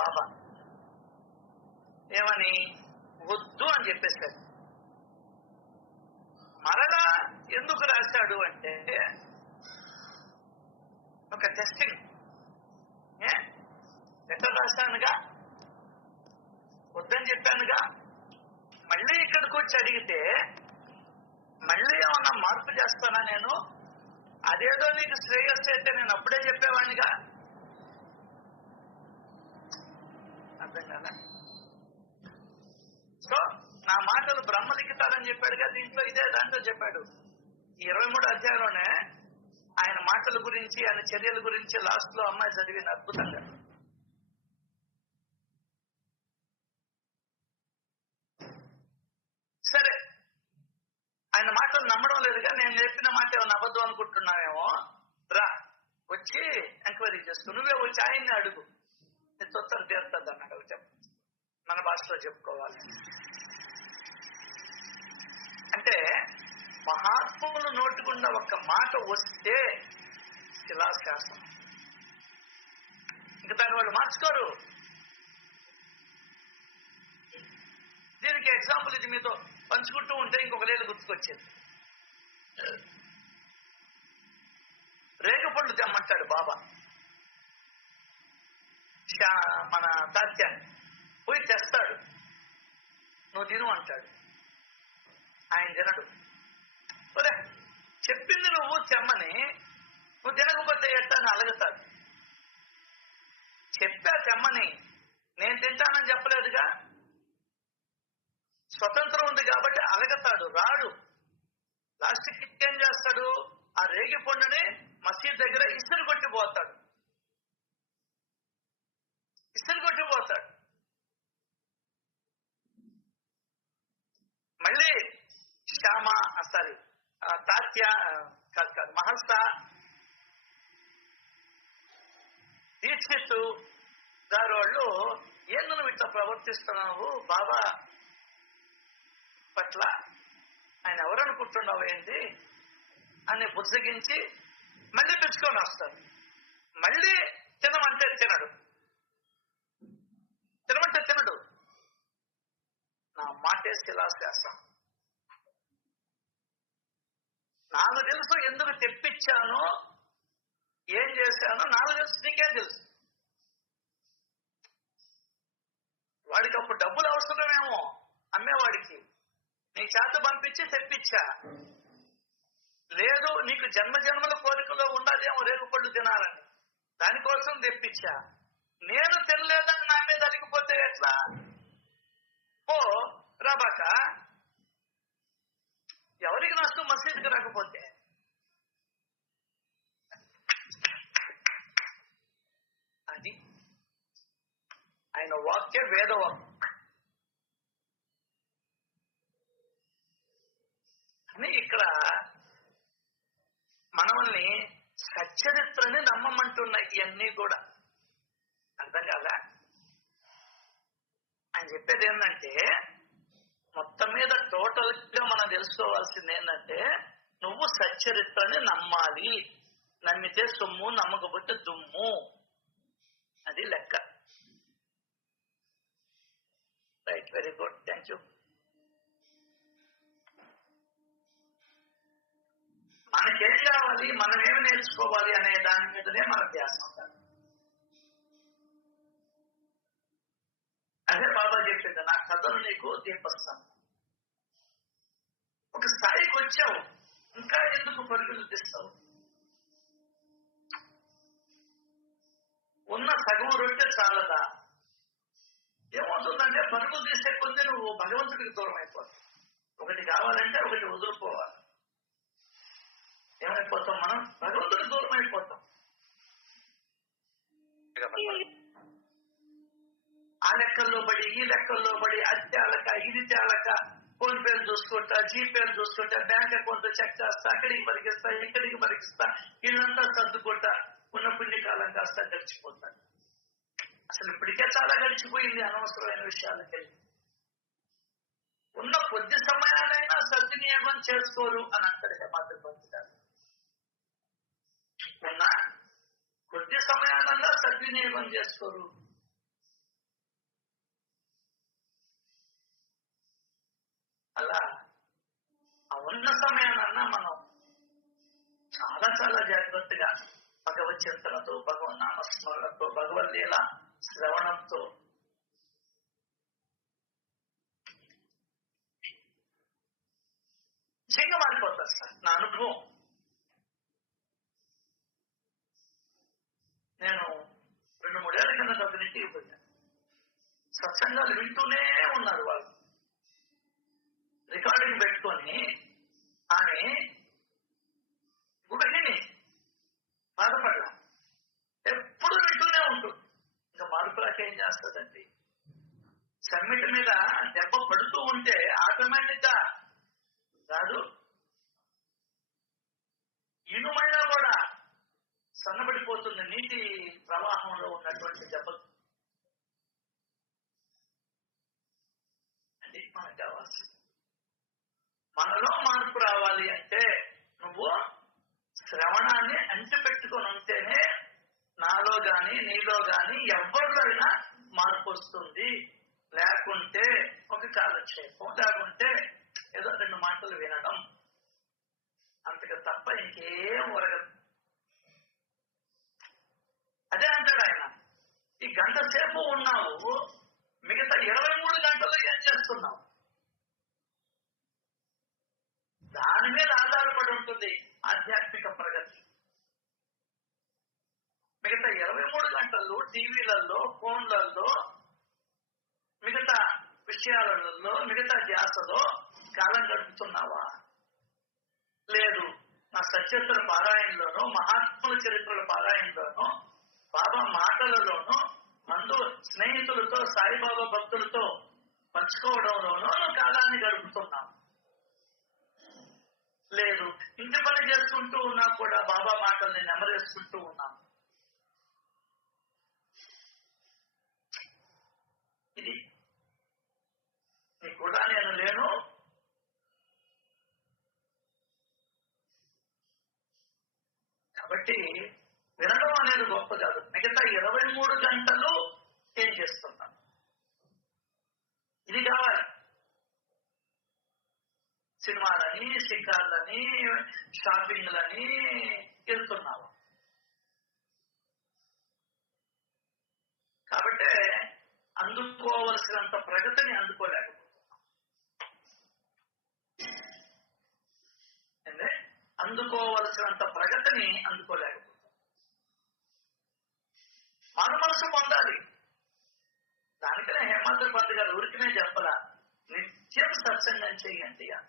బాబా. ఏమని? వద్దు అని చెప్పేశాడు. మరలా ఎందుకు రాశాడు అంటే ఒక టెస్టింగ్. లెటర్ రాశానుగా, వద్దని చెప్పానుగా, మళ్ళీ ఇక్కడికి వచ్చి అడిగితే మళ్ళీ ఏమన్నా మార్పు చేస్తానా నేను? అదేదో నీకు శ్రేయస్సు అయితే నేను అప్పుడే చెప్పేవాడినిగా. అర్థం కదా? సో నా మాటలు బ్రహ్మలిఖితాలని చెప్పాడుగా, దీంట్లో ఇదే దాంట్లో చెప్పాడు. ఈ 23 అధ్యాయంలోనే ఆయన మాటల గురించి, ఆయన చర్యల గురించి లాస్ట్ లో అమ్మాయి చదివింది అద్భుతంగా. సరే, ఆయన మాటలు నమ్మడం లేదుగా, నేను చెప్పిన మాట ఏమన్నా అబద్ధం అనుకుంటున్నావేమో, రా వచ్చి ఎంక్వైరీ చేసుకో, నువ్వే వచ్చి ఆయన్ని అడుగు, నీ తొత్తరు తీరుతుంది అన్నాడు. మన భాషలో చెప్పుకోవాలి అంటే మహాత్ముల నోటికుండా ఒక్క మాట వస్తే శిలాశాసనం, ఇంకా దాన్ని వాళ్ళు మార్చుకోరు. దీనికి ఎగ్జాంపుల్ ఇది మీతో పంచుకుంటూ ఉంటే ఇంకొక లేదు గుర్తుకొచ్చేది. రేగుపండ్లు తెమ్మంటాడు బాబా మన తాత్యాన్ని. పోయి తెస్తాడు, నువ్వు తిను అంటాడు. ఆయన తినడు. ఒరే, చెప్పింది నువ్వు తెమ్మని, నువ్వు తినకపోతే ఎట్టాన్ని అలగతాడు. చెప్పా తెమ్మని, నేను తింటానని చెప్పలేదుగా. స్వతంత్రం ఉంది కాబట్టి అలగతాడు, రాడు. లాస్ట్కి ఏం చేస్తాడు? ఆ రేగి పండుని మసీద్ దగ్గర ఇసురు కొట్టిపోతాడు. మళ్ళీ శ్యామ సారీ తాత్య మహల్స, దీక్షిత్ గారు వాళ్ళు, ఏం నువ్వు ఇట్లా ప్రవర్తిస్తున్నావు బాబా పట్ల, ఆయన ఎవరనుకుంటున్నావు ఏంటి అని బుజ్జగించి మళ్ళీ పిలుచుకొని వస్తాడు. మళ్ళీ తినమంటే తినడు, తినమంటే తినడు. నా మాటే శిలాశాసనం. నాకు తెలుసు ఎందుకు తెప్పించానో, ఏం చేశానో నాకు తెలుసు, నీకేం తెలుసు? వాడికి అప్పుడు డబ్బులు అవసరమేమో అమ్మేవాడికి, నీ చేత పంపించి తెప్పించా. లేదు, నీకు జన్మ జన్మల కోరికలో ఉన్నదేమో రేగుపళ్ళు తినాలని, దానికోసం తెప్పించా. నేను తినలేదని నా మీద అలిగిపోతే ఎట్లా? ఓ రాబాక, ఎవరికి నష్టం మసీదుకి రాకపోతే? అది ఆయన వాక్య వేదవాక్యం అని. ఇక్కడ మనల్ని సచ్చరిత్రని నమ్మమంటున్నాయి ఇవన్నీ కూడా. అర్థం కాదా? ఆయన చెప్పేది ఏంటంటే, మొత్తం మీద టోటల్ గా మనం తెలుసుకోవాల్సింది ఏంటంటే, నువ్వు సచ్చరిత్రని నమ్మాలి. నమ్మితే సొమ్ము, నమ్మకపోతే దుమ్ము. అది లెక్క. Right, very good, thank you. మనకేం కావాలి, మనం ఏమి నేర్చుకోవాలి అనే దాని మీదనే మన ధ్యాస ఉండాలి. అదే బాబా చెప్పింది, నా కథలు నీకు దీపస్తాను. ఒక స్థాయికి వచ్చావు, ఇంకా ఎందుకు పరుగులు తీస్తావు? ఉన్న సగం రొట్టె చాలదా? ఏమవుతుందంటే పరుగులు తీసే కొద్దీ నువ్వు భగవంతుడికి దూరం అయిపోతావు. ఒకటి కావాలంటే ఒకటి వదులుకోవాలి. ఏమైపోతాం మనం? భగవంతుడికి దూరం అయిపోతాం. ఆ లెక్కల్లో పడి, ఈ లెక్కల్లో పడి, అది తేలక, ఇది తేలక, ఫోన్ పేలు చూసుకుంటా, జీపేలు చూసుకుంటా, బ్యాంక్ అకౌంట్ చెక్ చేస్తా, అక్కడికి పరిగిస్తా, ఇక్కడికి పరిగిస్తా, ఇళ్ళంతా సర్దుకుంటా, ఉన్న పుణ్యకాలం కాస్త గడిచిపోతాడు. అసలు ఇప్పటికే చాలా గడిచిపోయింది అనవసరమైన విషయాలకి. ఉన్న కొద్ది సమయాలైనా సద్వినియోగం చేసుకోరు అని అంటాడు మాతృపంచారు. ఉన్న కొద్ది సమయాలన్నా సద్వినియోగం చేసుకోరు. అలా ఆ ఉన్న సమయానన్నా మనం చాలా చాలా జాగ్రత్తగా భగవత్ చింతనతో, భగవన్ నామస్మరణతో, భగవద్లీల శ్రవణంతో నిజంగా మారిపోతారు సార్. నా అనుభవం. నేను 2-3 ఏళ్ల కింద ఒక ఇంటికి పోయాను. సత్సంగాలు వింటూనే ఉన్నారు వాళ్ళు, రికార్డింగ్ పెట్టుకొని. ఆమె గుడిని బాధపడ్డా, ఎప్పుడు వింటూనే ఉంటుంది. ఇంకా మార్పులాకి ఏం చేస్తుందండి? సమ్మిట్ మీద దెబ్బ పడుతూ ఉంటే ఆటోమేటిక్ గా రాదు. ఇనుమైనా కూడా సన్నబడిపోతుంది నీటి ప్రవాహంలో ఉన్నటువంటి దెబ్బలు. అది మనకు కావాల్సింది. మనలో మార్పు రావాలి అంటే నువ్వు శ్రవణాన్ని అంటిపెట్టుకొని ఉంటేనే నాలో గాని నీలో గాని ఎవరిలో అయినా మార్పు వస్తుంది. లేకుంటే ఒక కాలక్షేపం, లేకుంటే ఏదో 2 మాటలు వినడం, అంతగా తప్ప ఇంకేం ఒరగదు. అదే అంటాడు ఆయన, ఈ గంట సేపు ఉన్నావు, మిగతా 23 గంటలు ఏం చేస్తున్నావు? దాని మీద ఆధారపడి ఉంటుంది ఆధ్యాత్మిక ప్రగతి. మిగతా 23 గంటల్లో టీవీలలో, ఫోన్లలో, మిగతా విషయాలలో, మిగతా ధ్యాసలో కాలం గడుపుతున్నావా? లేదు. నా సచరిత్ర పారాయణలోనూ, మహాత్ముల చరిత్రల పారాయణలోనూ, బాబా మాటలలోనూ, స్నేహితులతో, సాయిబాబా భక్తులతో పంచుకోవడంలోనూ నువ్వు కాలాన్ని గడుపుతున్నావు. లేదు. ఇంటి పని చేసుకుంటూ ఉన్నా కూడా బాబా మాటల్ని నెమరేసుకుంటూ ఉన్నాను. ఇది నీ కూడా నేను లేను. కాబట్టి వినడం అనేది గొప్ప కాదు. మిగతా 23 గంటలు ఏం చేస్తున్నాను? ఇది కావాలి. సినిమాలని, షికార్లని, షాపింగ్లని వెళ్తున్నావు. కాబట్టి అందుకోవలసినంత ప్రగతిని అందుకోలేకపోతున్నాం. అందుకోవలసినంత ప్రగతిని అందుకోలేకపోతున్నాం. మన మనసు పొందాలి. దానికనే హేమంత్ పంత్ గారు ఊరికినే చెప్పలా, నిత్యం సత్సంగం చెయ్యండి అని.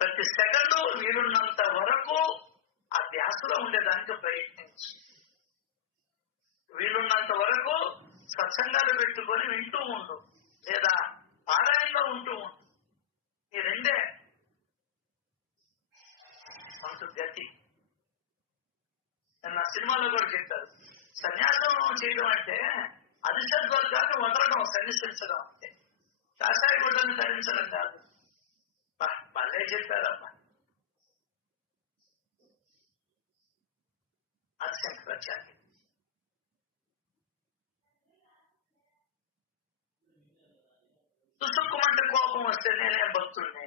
ప్రతి సెకండు వీలున్నంత వరకు ఆ ధ్యాసలో ఉండేదానికి ప్రయత్నించు. వీలున్నంత వరకు సత్సంగాలు పెట్టుకొని వింటూ ఉండు, లేదా పారాయణలో ఉంటూ ఉండు. ఈ రెండే మనకు గతి. నా సినిమాలో కూడా చెప్పారు, సన్యాసం చేయడం అంటే అధిశద్వర్గాన్ని వదలడం, సన్యసించడం అంటే కాషాయ గుడ్డని ధరించడం కాదు. భలే చెప్పారమ్మా. అది శంకరాచార్య. తుసుక్కుమంటే కోపం వస్తే నేనే భక్తుడిని,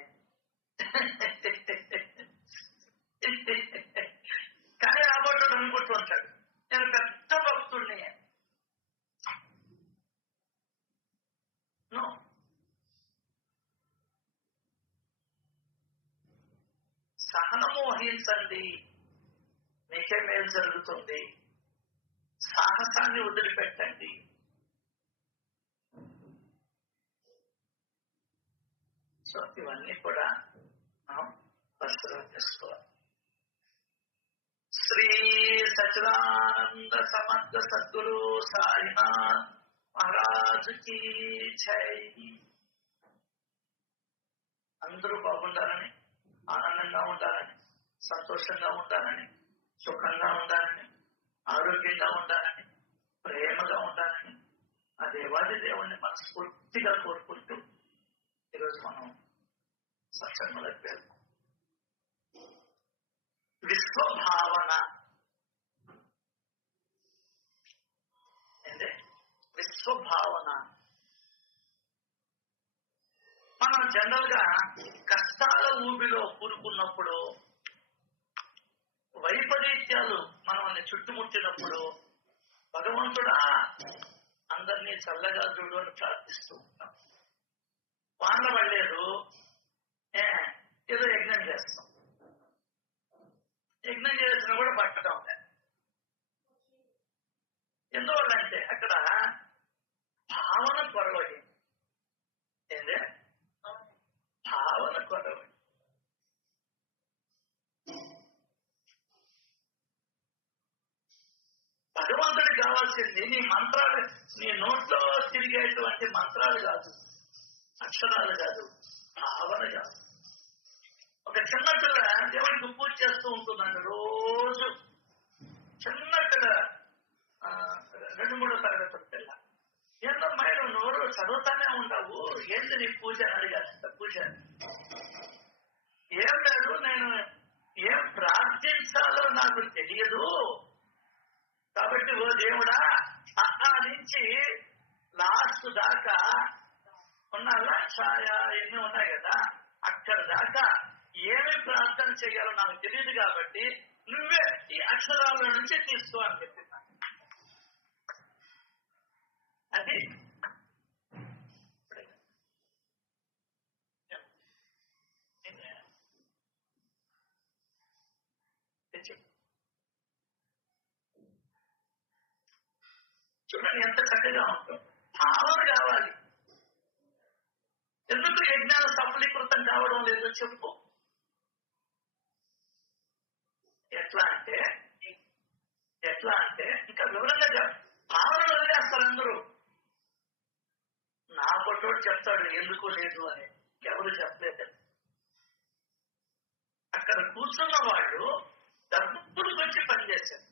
కానీ రాబోతాడు అనుకుంటూ ఉంటాడు నేను పెద్ద భక్తుడిని. సహనము వహించండి, మీకే మేలు జరుగుతుంది. సాహసాన్ని వదిలిపెట్టండి. సో ఇవన్నీ కూడా మనం పరిశీలన చేసుకోవాలి. శ్రీ సచిదానంద సమర్థ సద్గురు సాయినాథ్ మహారాజుకి జై. అందరూ బాగుండాలని, ఆనందంగా ఉండాలని, సంతోషంగా ఉండాలని, సుఖంగా ఉండాలని, ఆరోగ్యంగా ఉండాలని, ప్రేమగా ఉండాలని ఆ దేవాది దేవుణ్ణి మనస్ఫూర్తిగా కోరుకుంటూ ఈరోజు మనం సత్సంగంలోకి వెళ్తాం. విశ్వభావన స్వభావన. మనం జనరల్ గా కష్టాల ఊబిలో కూరుకున్నప్పుడు, వైపరీత్యాలు మనల్ని చుట్టుముట్టినప్పుడు భగవంతుడా అందరినీ చల్లగా చూడు అని ప్రార్థిస్తూ ఉంటాం. వాన పడలేదు, ఏదో యజ్ఞం చేస్తాం. యజ్ఞం చేసినా కూడా పట్టడం లేదు. ఎందువల్లంటే అక్కడ భావన కొరవడి. ఏందే భావన కొరవడి. భగవంతుడికి కావాల్సింది నీ మంత్రాలు, నీ నోట్లో తిరిగేటువంటి మంత్రాలు కాదు, అక్షరాలు కాదు, భావన కాదు. ఒక చిన్న పిల్ల దేవుడికి పూజ చేస్తూ ఉంటుందండి రోజు. చిన్న పిల్ల 2-3 తరగతుల పిల్ల. ఏందమ్మా నువ్వు నోరు చదువుతానే ఉంటావు, ఏంది నీ పూజ అని అడిగాను. పూజ ఏం లేదు, నేను ఏం ప్రార్థించాలో నాకు తెలియదు కాబట్టి ఓ దేవుడా నుంచి లాస్ట్ దాకా ఉన్న ఛాయ ఎన్ని ఉన్నాయి కదా, అక్కడ దాకా ఏమి ప్రార్థన చేయాలో నాకు తెలియదు కాబట్టి నువ్వే ఈ అక్షరాల నుంచి తీసుకో అని చెప్పింది. అది చూడండి ఎంత చక్కగా ఉంటుంది. భావన కావాలి. ఎందుకు యజ్ఞాలు సఫలీకృతం కావడం లేదో చెప్పు. ఎట్లా అంటే ఇంకా వివరంగా భావనలు వదిలేస్తారు అందరూ. నా పొట్టోడు చెప్తాడు ఎందుకు లేదు అని, ఎవరు చెప్పలేదు. అక్కడ కూర్చున్న వాళ్ళు డబ్బులకు వచ్చి పనిచేశారు.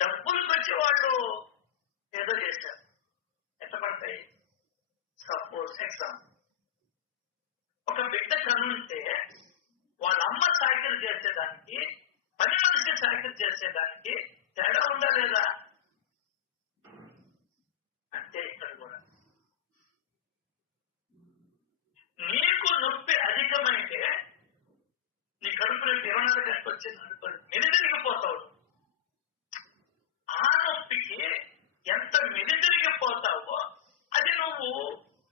డబ్బులకు వచ్చి వాళ్ళు ఏదో చేశారు. ఎట్లా పడతాయి? సపోజ్ ఎగ్జాంపుల్, ఒక బిడ్డ కనుంటే వాళ్ళ అమ్మ సాకిరి చేసేదానికి, పని మనిషి సాకిరి చేసేదానికి తేడా ఉందా లేదా? అంటే ఇక్కడ కూడా నీకు నొప్పి అధికమైతే, నీ కడుపులో 24 గంటలు వచ్చింది అనుకోండి, మెలితిరిగిపోతావు. ఆ నొప్పికి ఎంత మెలితిరిగిపోతావో అది నువ్వు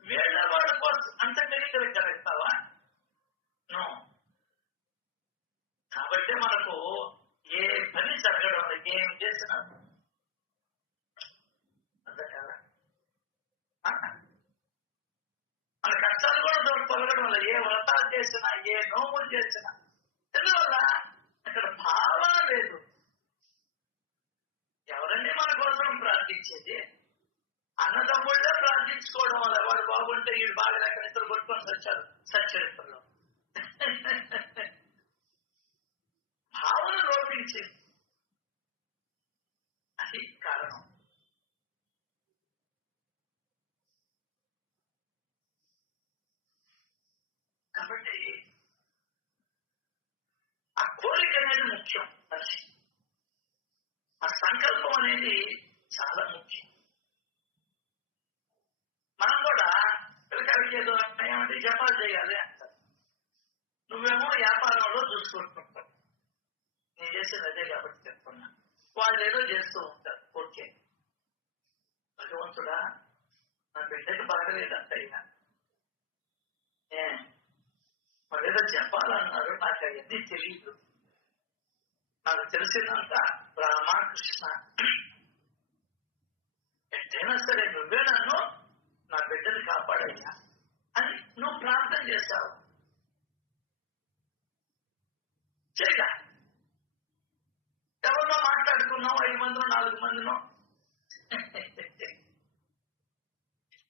వేళ్ల వాడి కోసం అంత మెలితిరగలుగుతావా? నో. కాబట్టి మనకు ఏ పని జరగడం లేదు, ఏం చేసినా మన కష్టాలు కూడా తొలగడం వల్ల, ఏ వ్రతాలు చేసినా, ఏ నోములు చేసినా, ఎందువల్ల అక్కడ భావన లేదు. ఎవరండి మన కోసం ప్రార్థించేది? అన్నదమ్ముళ్ళే ప్రార్థించుకోవడం వల్ల వాడు బాగుంటే వీడు బాగలేక ఇద్దరు కొట్టుకొని వచ్చారు సచ్చరిత్రలో. భావన లోపించింది, అది కారణం. కాబట్టి ఆ కోరిక అనేది ముఖ్యం. మనిషి ఆ సంకల్పం అనేది చాలా ముఖ్యం. మనం కూడా పిల్లకాయలకి ఏదో ఏమంటే జపాలు చేయాలి అంటారు. నువ్వేమో వ్యాపారంలో చూసుకుంటుంటావు. నేను చేసేది అదే కాబట్టి చెప్తున్నా. వాళ్ళు ఏదో చేస్తూ ఉంటారు. ఓకే, భగవంతుడా నా బిడ్డకి బాగలేదంట అయినా మరేదో చెప్పాలన్నారు, నాకు అవన్నీ తెలియదు. నాకు తెలిసిందంత రామకృష్ణ, ఎట్టైనా సరే నువ్వే నన్ను నా బిడ్డని కాపాడయ్యా అని నువ్వు ప్రార్థన చేశావు. చేయగా ఎవరినో మాట్లాడుకున్నావు, 5 మందినో 4 మందినో,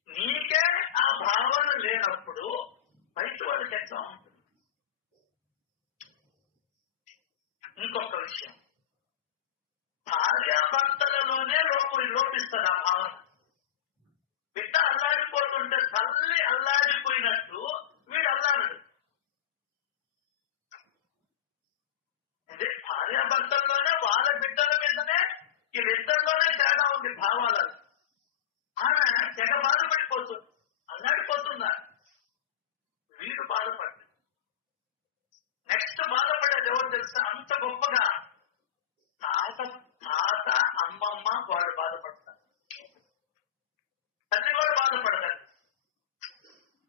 నీకే ఆ భావన లేనప్పుడు బయట వాళ్ళకి ఎట్లా ఉంటుంది? ఇంకొక విషయం, భార్యాభర్తలలోనే లోపిస్తుంది ఆ భావన. బిడ్డ అల్లాడిపోతుంటే తల్లి అల్లాడిపోయినట్టు వీడు అల్లాడు. అదే భార్యాభర్తల్లోనే వాళ్ళ బిడ్డల మీదనే వీళ్ళిద్దరిలోనే తేడా ఉంది. తెలుసా? అంత గొప్పగా తాత తాత అమ్మమ్మ వాడు బాధపడతారు, తల్లి కూడా బాధపడతారు,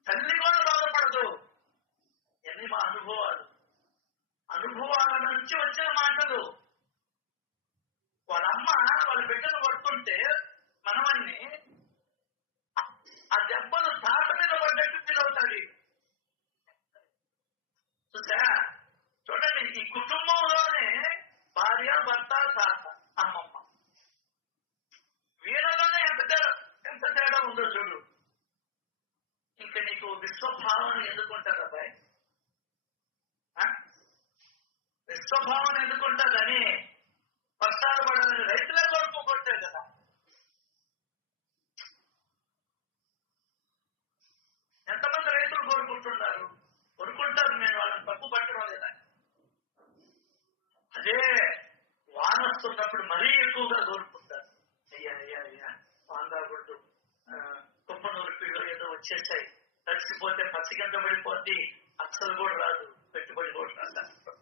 తల్లి కూడా బాధపడదు. ఎన్ని మా అనుభవాల నుంచి వచ్చిన మాటలు. వాళ్ళమ్మ వాళ్ళ బిడ్డను పడుతుంటే మనవన్ని ఆ దెబ్బలు తాత మీద పడ్డట్టు ఫీల్ అవుతాడు. చూసా? చూడండి, ఈ కుటుంబంలోనే భార్య, భర్త, తాత, అమ్మమ్మ, వీళ్ళలోనే ఎంత తేడా ఉందో చూడు. ఇంకా నీకు విశ్వభావన ఎందుకుంటారు అబ్బాయి? విశ్వభావన ఎందుకుంటుందని వర్షాలు పడాలని రైతులే కోరుకోకూడదు కదా. ఎంతమంది రైతులు కోరుకుంటున్నారు? నేను వాళ్ళని తప్పు పట్టడం లేదా? అదే వాన వస్తున్నప్పుడు మరీ ఎక్కువగా కోరుకుంటారు. అయ్యా వాన రాకూడదు, కుప్పనూరు పిల్లలు ఏదో వచ్చేసాయి, తడిసిపోతే పచ్చిగంట పడిపోద్ది, అస్సలు కూడా రాదు, పెట్టుబడి కూడా రాదు.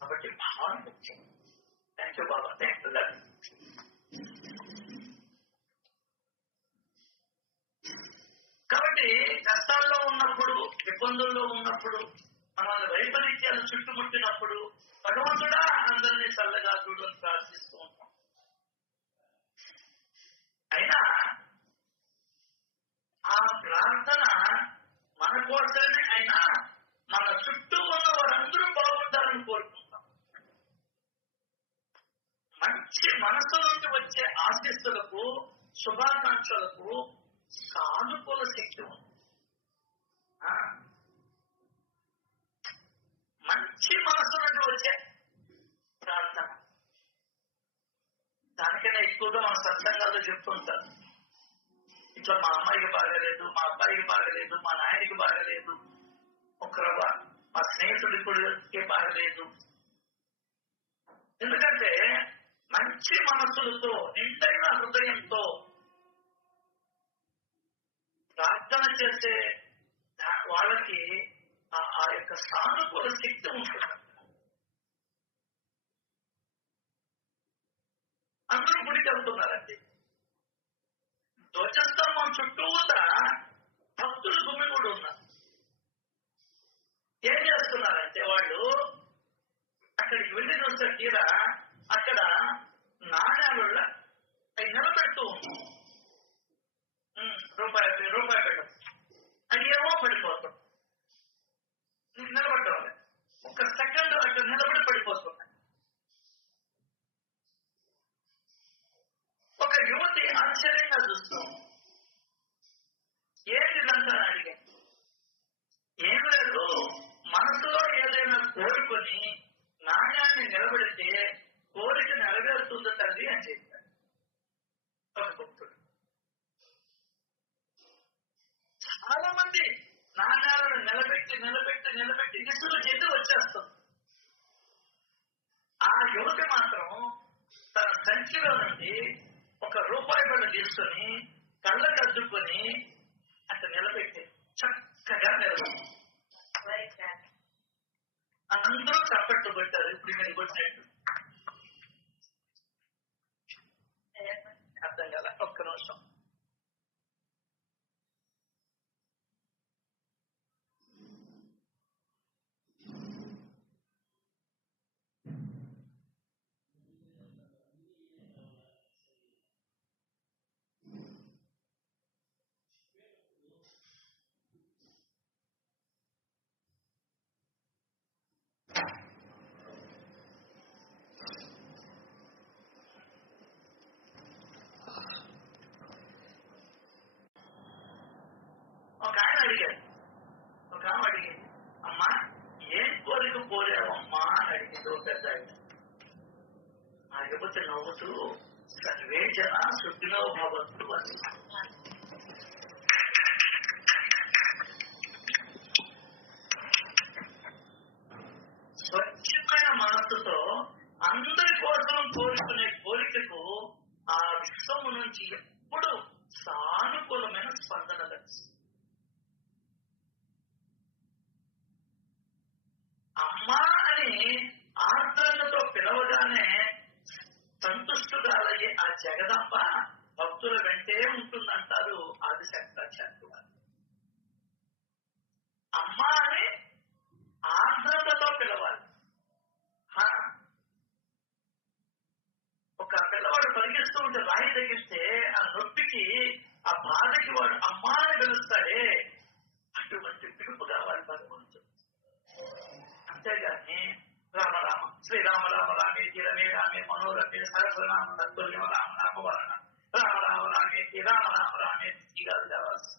కాబట్టి భావన ముఖ్యం. Thank you Baba, thank you. కాబట్టి కష్టాల్లో ఉన్నప్పుడు, ఇబ్బందుల్లో ఉన్నప్పుడు, మన వైపరీత్యాలు చుట్టుముట్టినప్పుడు భగవంతుడా అందరినీ చల్లగా చూడని ప్రార్థిస్తూ ఉంటాం. అయినా ఆ ప్రార్థన మన కోసమే అయినా మన చుట్టూ ఉన్న వారందరూ బాగుంటారని కోరుకుంటాం. మంచి మనసు నుండి వచ్చే ఆశీస్సులకు, శుభాకాంక్షలకు సానుకూల శక్తి ఉంది. మంచి మనసు నుండి వచ్చే ప్రార్థన, దానికైనా ఎక్కువగా మన సత్సంగాల్లో చెప్తుంటారు. ఇట్లా మా అమ్మాయికి బాగలేదు, మా అబ్బాయికి బాగలేదు, మా నాయనకి బాగలేదు, మా స్నేహితుడికి కూడా బాగలేదు. ఎందుకంటే మంచి మనసులతో, నిండైన హృదయంతో ప్రార్థన చేసే వాళ్ళకి ఆ యొక్క సానుకూల శక్తి ఉంటుంది. అందరూ గుడికి వెళ్తున్నారండి. ధ్వజస్తంభం చుట్టూతా భక్తులు గుమిగూడు ఉన్నారు. ఏం చేస్తున్నారంటే వాళ్ళు అక్కడికి వెళ్ళి చూస్తే తీరా అక్కడ నాణ్యాలు అవి నిలబెడుతూ ఉంటాం. రూపాయి పెట్టడం, అది ఏమో పడిపోతాం. నిలబడ్డం ఒక సెకండ్ అక్కడ నిలబడి పడిపోతున్నాయి. ఒక యువతి ఆశ్చర్యంగా చూస్తాం. ఏంటిదంతా అడిగా, ఏం లేదు, మనసులో ఏదైనా కోరుకొని నాణ్యాన్ని నిలబెడితే కోరిక నెరవేరుతుంది తల్లి అని చెప్పాడు ఒక భక్తుడు. చాలా మంది నాణ్యాలను నిలబెట్టి ఇసులు చేతి వచ్చేస్తుంది. ఆ యువతి మాత్రం తన సంచిలో నుండి ఒక రూపాయి బిళ్ళ తీసుకొని కళ్ళకు అద్దుకొని అట్లా నిలబెట్టి చక్కగా నిలబడి అందరూ చప్పట్లు పెట్టారు. ఇప్పుడు మీరు కొట్టినట్టు అర్థం కదా? ఒక్క నిమిషం. ఒక ఆమె అడిగింది, అమ్మా ఏం కోరిక కోరావమ్మా అని అడిగింది ఒక పెద్ద ఆయన. లేకపోతే నవ్వుతూ సర్వే జన సుఖినో భవంతు అని. స్వచ్ఛమైన మనస్సుతో అందరి కోసం కోరుకునే కోరికకు ఆ విశ్వము నుంచి ఎప్పుడు సానుకూలమైన స్పందన లభిస్తుంది. ఆ జగదంబ భక్తుల వెంటే ఉంటుందంటారు ఆదిశంకరాచార్యులు వారు. అమ్మ అని ఆర్ద్రతతో పిలవాలి. ఒక పిల్లవాడు పరిగిస్తూ ఉంటే రాయి తగిలిస్తే ఆ నొప్పికి ఆ బాధకి వాడు అమ్మా అని పిలుస్తాడే, అటువంటి పిలుపు కావాలి భగవంతుడు. అంతేగాని రామ రామ శ్రీరామ రామ రామేతి రమే రామే మనోరమే సహస్రనామ తత్తుల్యం రామ రామ వరణ రామ రామ రామేతి రామ రామ రామేతి కాదు కావాల్సి.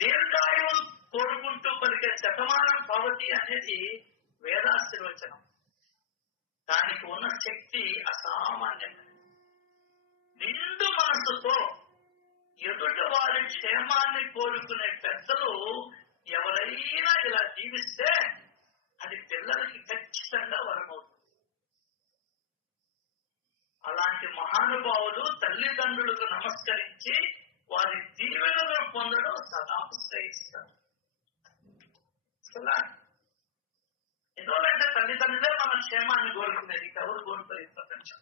దీర్ఘాయువు కోరుకుంటూ పలికే శతమానం భవతి అనేది వేదాశీర్వచనం. దానికి ఉన్న శక్తి అసామాన్యమైనది. నిండు మనస్సుతో ఎదుటి వారి క్షేమాన్ని కోరుకునే పెద్దలు ఎవరైనా ఇలా జీవిస్తే అది పిల్లలకి ఖచ్చితంగా వరమవుతుంది. అలాంటి మహానుభావులు తల్లిదండ్రులకు నమస్కరించి వారి దీవెనలను పొందడం సదా శ్రయిస్తారు. ఎందుకంటే తల్లిదండ్రులే మన క్షేమాన్ని కోరుకునేది, ఎవరు కోరుకోరు ప్రపంచం.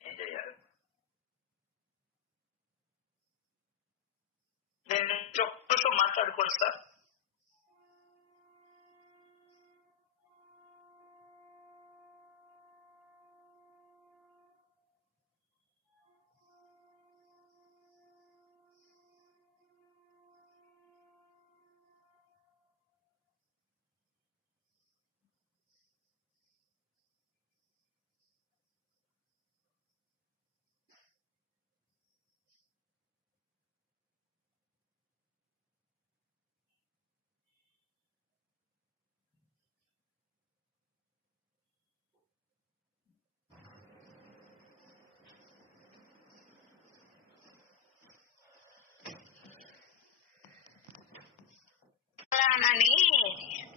ఏం చెయ్యాలి? నేను ఒక్కతో మాట్లాడుకోండి సార్. అని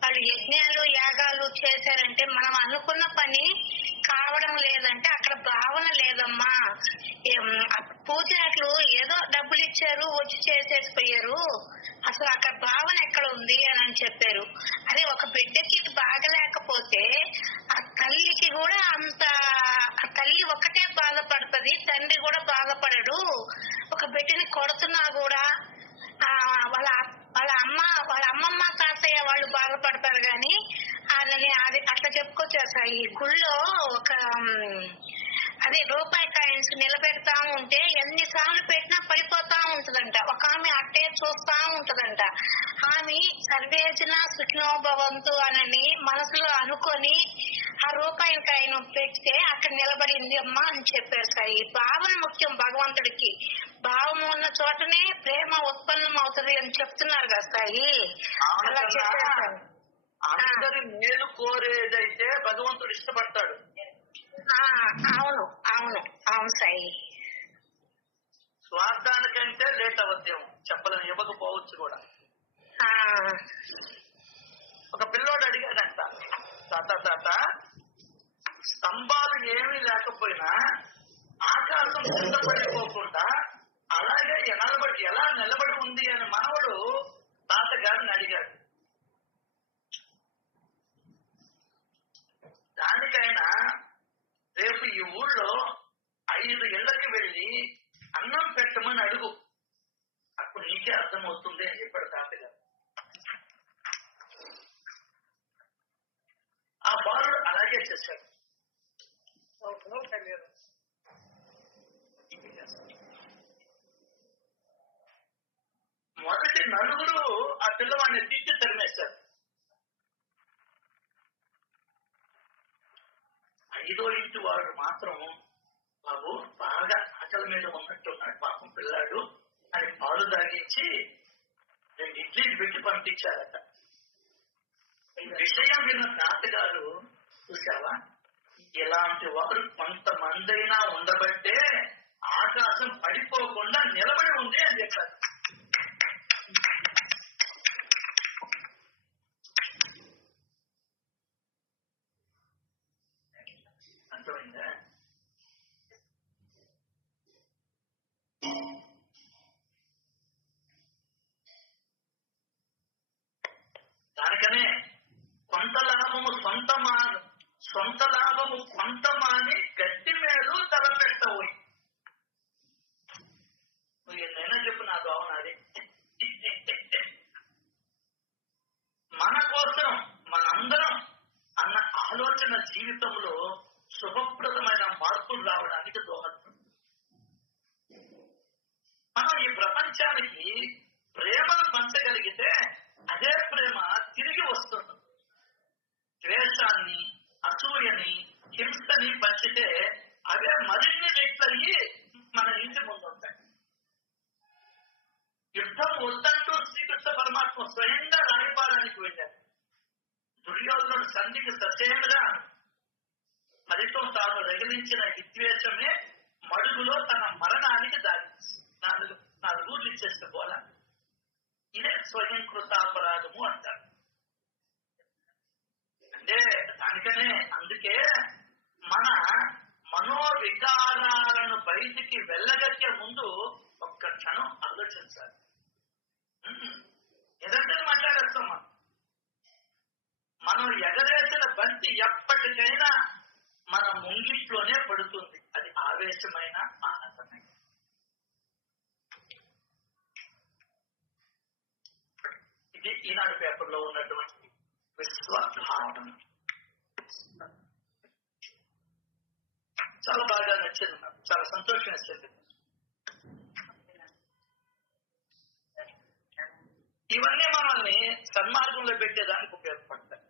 వాళ్ళు యజ్ఞాలు యాగాలు చేశారంటే మనం అనుకున్న పని కావడం లేదంటే అక్కడ భావన లేదమ్మా. పూజలు ఏదో డబ్బులు ఇచ్చారు వచ్చి చేసేసిపోయారు, అసలు అక్కడ భావన ఎక్కడ ఉంది అని చెప్పారు. అదే ఒక బిడ్డకి బాగలేకపోతే ఆ తల్లికి కూడా అంత, ఆ తల్లి ఒక్కటే బాధపడుతుంది, తండ్రి కూడా బాధపడడు. ఒక బిడ్డని కొడుతున్నా కూడా వాళ్ళ అమ్మమ్మ తాతయ్య వాళ్ళు బాధపడతారు గాని అది అట్లా చెప్పుకొచ్చేసారు. ఈ గుళ్ళో ఒక అదే రూపాయి కాయిన్స్ నిలబెడతా ఉంటే ఎన్నిసార్లు పెట్టినా పడిపోతా ఉంటదంట. ఒక ఆమె అట్టే చూస్తా ఉంటదంట. ఆమె సర్వేజన సుఖినో భవంతు అని మనసులో అనుకొని ఆ రూపాయి కాయను పెడితే అక్కడ నిలబడింది అమ్మా అని చెప్పారు సార్. ఈ భావన ముఖ్యం భగవంతుడికి. భావం ఉన్న చోటనే ప్రేమ ఉత్పన్నం అవుతుంది అని చెప్తున్నారు కదా సాయి. అలా చెప్పారు. అందరి మేలు కోరేదైతే భగవంతుడు ఇష్టపడతాడు. అవును అవును అవును సాయి. స్వార్థానికంటే లేట్ అవద్దేమో చెప్పలేము, ఇవ్వకపోవచ్చు కూడా. ఒక పిల్లోడు అడిగాడంట, తాత స్తంభాలు ఏమీ లేకపోయినా ఆకాశం కింద పడిపోకుండా అలాగే ఎలా నిలబడి ఉంది అని మనవడు తాతగారిని అడిగాడు. దానికైనా రేపు ఈ ఊళ్ళో 5 ఇళ్లకి వెళ్ళి అన్నం పెట్టమని అడుగు, అప్పుడు నీకే అర్థమవుతుంది అని చెప్పాడు తాతగారు. ఆ బాలుడు అలాగే చేశాడు. మొదటి నలుగురు ఆ పిల్లవాడిని తిట్టి తరిమేశారు. 5వ ఇంటి వాడు మాత్రం బాబు బాగా ఆకలి మీద ఉన్నట్టున్నాడు పాపం పిల్లాడు అని పాలు తాగించి 2 ఇడ్లీలు పెట్టి పంపించారట. ఈ విషయం విన్న తాతగారు, చూసావా ఇలాంటి వారు కొంతమందైనా ఉండబట్టే ఆకాశం పడిపోకుండా నిలబడి ఉంది అని చెప్పారు. అర్థమైందా? లాభము సొంత లాభము కొంతమాని గట్టి మేలు తలపెట్టబోయి. నేనే చెప్పు నా భావన. మన కోసం మనందరం అన్న ఆలోచన జీవితంలో శుభప్రదమైన మార్పులు రావడానికి దోహదపడుతుంది. మనం ఈ ప్రపంచానికి ప్రేమను పంచగలిగితే అదే ప్రేమ తిరిగి వస్తుంది. ద్వేషాన్ని, అసూయని, హింసని పంచితే అవే మరిన్ని రెట్లయ్యి మన ఇంటి ముందు ఉంటాయి. యుద్ధం వద్దంటూ శ్రీకృష్ణ పరమాత్మ స్వయంగా రాయబారానికి వెళ్ళారు. దుర్యోధనుడు సంధికి ససేమిగా ఫలితం తాను రగిలించిన విద్వేషమే మడుగులో తన మరణానికి దారి. నాలుగు ఊర్లు ఇచ్చేస్తే పోలా. ఇదే స్వయం కృతాపరాధము అంటారు. అంటే దానికనే అందుకే మన మనోవికారాలను బయటికి వెళ్ళగట్టే ముందు ఒక్క క్షణం ఆలోచించాలి. ఏదంటే మాట్లాడేస్తాం. మనం ఎగరేసిన బంతి ఎప్పటికైనా మన ముంగిట్లోనే పడుతుంది. అది ఆవేశమైన ఆనందమైన. ఇది ఈనాడు పేపర్లో ఉన్నటువంటి విశ్వభావన. చాలా బాగా నచ్చింది నాకు, చాలా సంతోషం ఇచ్చింది. ఇవన్నీ మనల్ని సన్మార్గంలో పెట్టేదానికి ఉపయోగపడతాయి.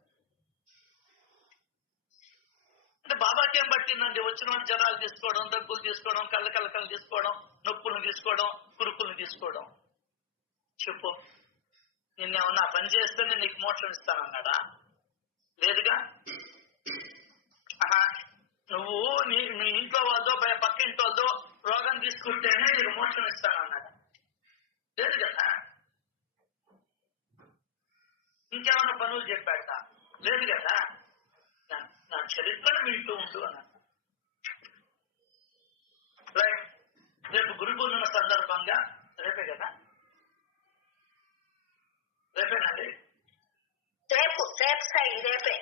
అంటే బాబాకి ఏం పట్టిందండి? వచ్చిన వాళ్ళు జనాలు తీసుకోవడం, దగ్గులు తీసుకోవడం, కళ్ళకలు తీసుకోవడం, నొప్పులను తీసుకోవడం, కురుకులను తీసుకోవడం. చెప్పు, నిన్నేమన్నా పని చేస్తేనే నీకు మోక్షం ఇస్తానన్నాడా? లేదుగా. నువ్వు మీ ఇంట్లో వాళ్ళతో పక్క ఇంటి వాళ్ళతో రోగం తీసుకుంటేనే నీకు మోక్షం ఇస్తానన్నాడా? లేదు కదా. ఇంకేమన్నా పనులు చెప్పాడట? లేదు కదా. నా చరిత్రను వింటూ ఉంటూ అన్నాడు. రేపు గురు పూర్ణిమ సందర్భంగా, రేపే కదా, రేపేనండి, రేపే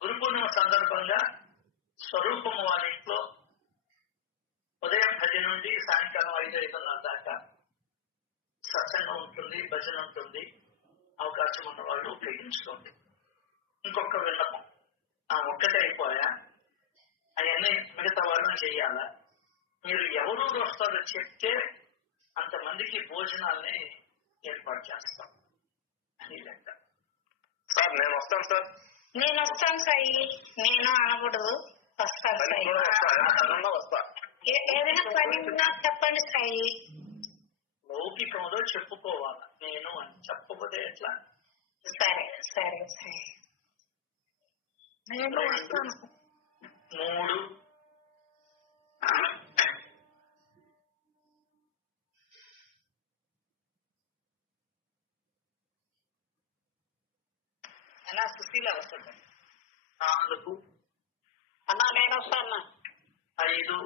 గురు పూర్ణిమ సందర్భంగా స్వరూపము వాళ్ళ ఇంట్లో ఉదయం 10 నుండి సాయంకాలం 5:30 దాకా సత్సంగం ఉంటుంది, భజన ఉంటుంది. అవకాశం ఉన్న వాళ్ళు ఉపయోగించుకోండి. ఇంకొక విన్నపం, ఒక్కటే అయిపోయా, అవన్నీ మిగతా వాళ్ళని చెయ్యాలా? మీరు ఎవరు వస్తారో చెప్తే అంతమందికి భోజనాల్ని ఏర్పాటు చేస్తాం అని లెక్క. సార్ నేను వస్తాను సార్. నేను వస్తాను సాయి. నేను అనకూడదు, వస్తాను సాయి. ఏదైనా పని ఉన్నా చెప్పండి సాయి. లౌకికంలో చెప్పుకోవాలి నేను అని, చెప్పకపోతే ఎట్లా? సరే సరే సరే, నేను వస్తాను. 3 అలా సుశీల వస్తుంది. 4 అన్నా నేను వస్తాను. 5